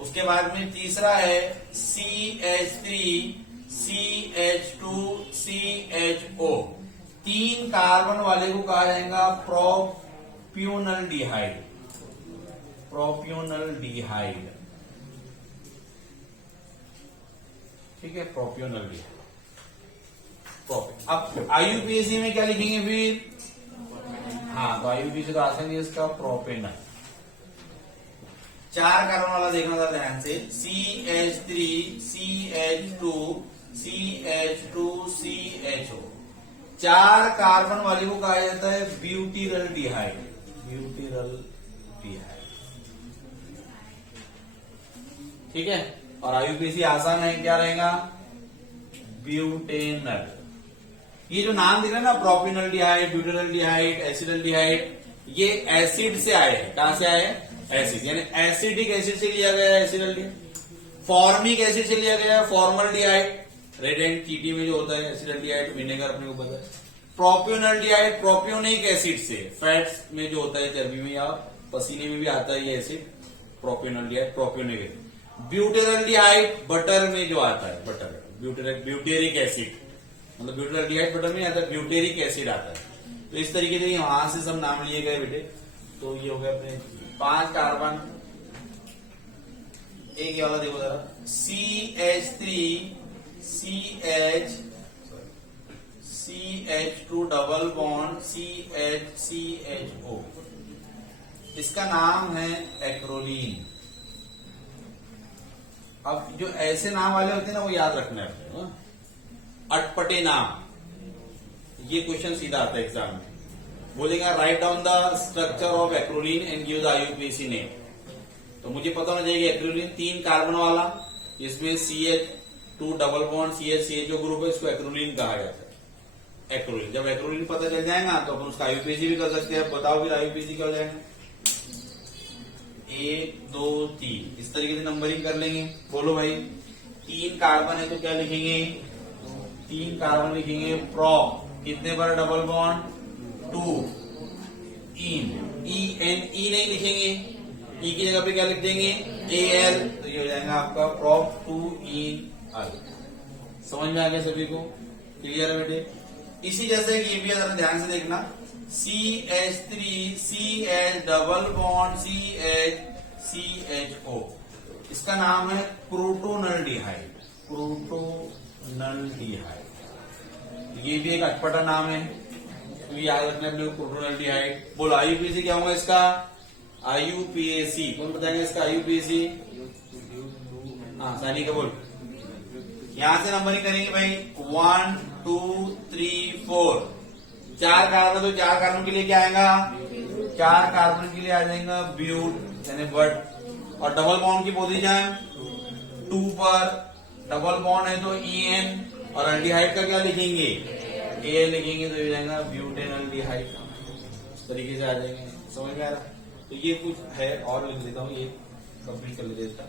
उसके बाद में तीसरा है CH3CH2CHO. 3 कार्बन वाले को कहा जाएगा प्रोप्यूनल्डिहाइड. प्रोप्यूनल्डिहाइड. ठीक है, प्रोप्यूनल्डिहाइड. अब आईयूपीएसी में क्या लिखेंगे फिर? हाँ, तो आईयूपीएसी तो आसान है इसका प्रोपेनल. 4 कार्बन वाला देखना था ध्यान से. CH3CH2CH2CHO. 4 कार्बन वाले को कहा जाता है ब्यूटिरल्डिहाइड. ब्यूटिरल्डिहाइड. ठीक है, और आईयूपीएसी आसान है, क्या रहेगा? ब्यूटेनल. ये जो नाम दिख रहा है ना, प्रोपिनल्डिहाइड, ब्यूटिरल्डिहाइड, एसिडल्डिहाइड, ये एसिड से आए हैं. कहां से आए हैं? एसिड. यानी एसिडिक एसिड से लिया गया है एसिडल्डिहाइड. फॉर्मिक एसिड से लिया गया है फॉर्मल्डिहाइड. रेड एंड टीटी में जो होता है एसिडल्डिहाइड, विनेगर अपने को पता है. प्रोप्यूनल्डिहाइड प्रोपियोनिक एसिड से, फैट्स में जो होता है चर्बी में या पसीने में भी आता है ये acid. Propionaldehyde propionic acid. Butyraldehyde butter में जो आता है, बटर ब्यूटेरिक एसिड. मतलब ब्यूटाल्डिहाइड बटन में आता है ब्यूटेरिक एसिड आता है। तो इस तरीके से वहां से सब नाम लिए गए बेटे। तो ये हो गया अपने 5 कार्बन। एक ये वाला देखो जरा, CH2 डबल बॉन्ड CHCHO, इसका नाम है एक्रोलीन। अब जो ऐसे नाम वाले होते हैं ना वो याद रखना है, अटपटे नाम। ये क्वेश्चन सीधा आता है एग्जाम में, बोलेगा right down the structure of acrolein and give the IUPAC name. तो मुझे पता होना चाहिए कि एक्रोलीन 3 कार्बन वाला, इसमें CH2 double bond CHCHO group है, इसको एक्रोलीन कहा जाता है। एक्रोलीन, जब एक्रोलीन पता चल जाएगा तो अपन उसका IUPAC भी कर सकते हैं। बताओ फिर IUPAC क्या हो जाएगा? 1 2 3 इस तरीके से नंबरिंग कर लेंगे। बोलो भाई, 3 कार्बन है तो क्या लिखेंगे? 3 कार्बन लिखेंगे प्रोप, कितने पर डबल बॉन्ड? 2 इन, EN, E नहीं लिखेंगे, E की जगह पे क्या लिख देंगे? AL, तो ये हो जाएगा आपका प्रोप 2 इन अल। समझ में आ गया सभी को? क्लियर है बेटे? इसी जैसे ये भी जरा ध्यान से देखना, CH3 CH double bond CHCHO, इसका नाम है प्रोटोनल्डिहाइड। प्रोटोनल्डिहाइड, ये भी एक अटपटा नाम है, तो याद रखना अपने को प्रोटोनल्डिहाइड। बोलो IUPAC क्या होगा इसका? IUPAC कौन बताएंगे इसका IUPAC? हाँ सानी का बोल। यहां से नंबरिंग करेंगे भाई, 1 2 3 4। 4 कार्बन, तो 4 कार्बन के लिए क्या आएगा? 4 कार्बन के लिए आ जाएगा ब्यूट यानी बट। और डबल बॉन्ड की पोजीशन 2 पर, डबल बॉन्ड है तो EN, और अल्डिहाइड का क्या लिखेंगे? AL लिखेंगे, तो ये जाएगा ब्यूटेनल्डिहाइड। इस तरीके से आ जाएंगे। समझ में आ रहा? तो ये कुछ है और लिख देता हूँ, ये कंप्लीट कर लेते इसका।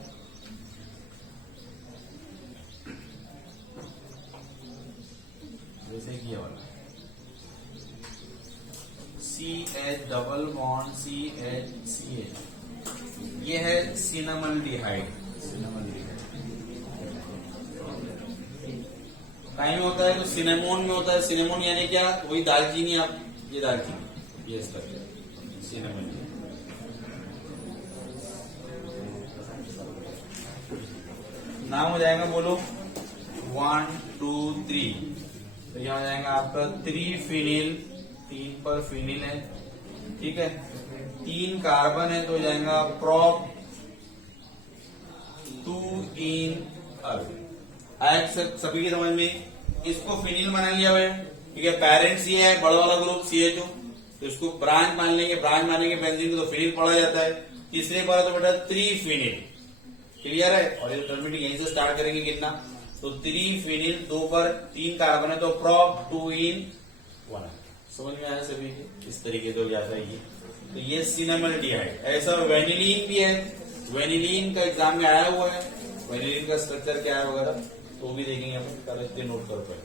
जैसे कि ये वाला CH डबल बॉन्ड CHCH, ये है सिनेमल्डिहाइड। काई में होता है तो सिनेमोन में होता है। सिनेमोन यानी क्या? वही दालचीनी, आप ये दालचीनी, ये स्ट्रक्चर सिनेमन। नाम हो जाएगा, बोलो 1 2 3, तो यहां हो जाएगा आपका 3 फिनिल, 3 पर फिनिल है, ठीक है। 3 कार्बन है तो हो जाएगा प्रोप 2 इन अल। आया सभी की समझ में? इसको फिनिल मान लिया है, ठीक है। पेरेंट्स ये है बड़ा वाला ग्रुप CHO, तो इसको ब्रांच मान लेंगे। ब्रांच मानेंगे बेंजीन को, तो फिनिल पढ़ा जाता है। तीसरे पर तो बेटा 3 फिनिल, क्लियर है। और ये टर्मिनेटिंग यहीं से स्टार्ट करेंगे गिनना, तो 3 फिनिल, 2 पर 3 कार्बन है तो प्रोप 2 इन 1। समझ में आया सभी के? इस तरीके से हो जाता है ये। तो ये सिनेमल्डिहाइड। ऐसा वेनिलीन भी है, वेनिलीन का एग्जाम में आया हुआ है, वेनिलीन का स्ट्रक्चर क्या है वगैरह, तो भी देखेंगे अपन। कर नोट करो पहले।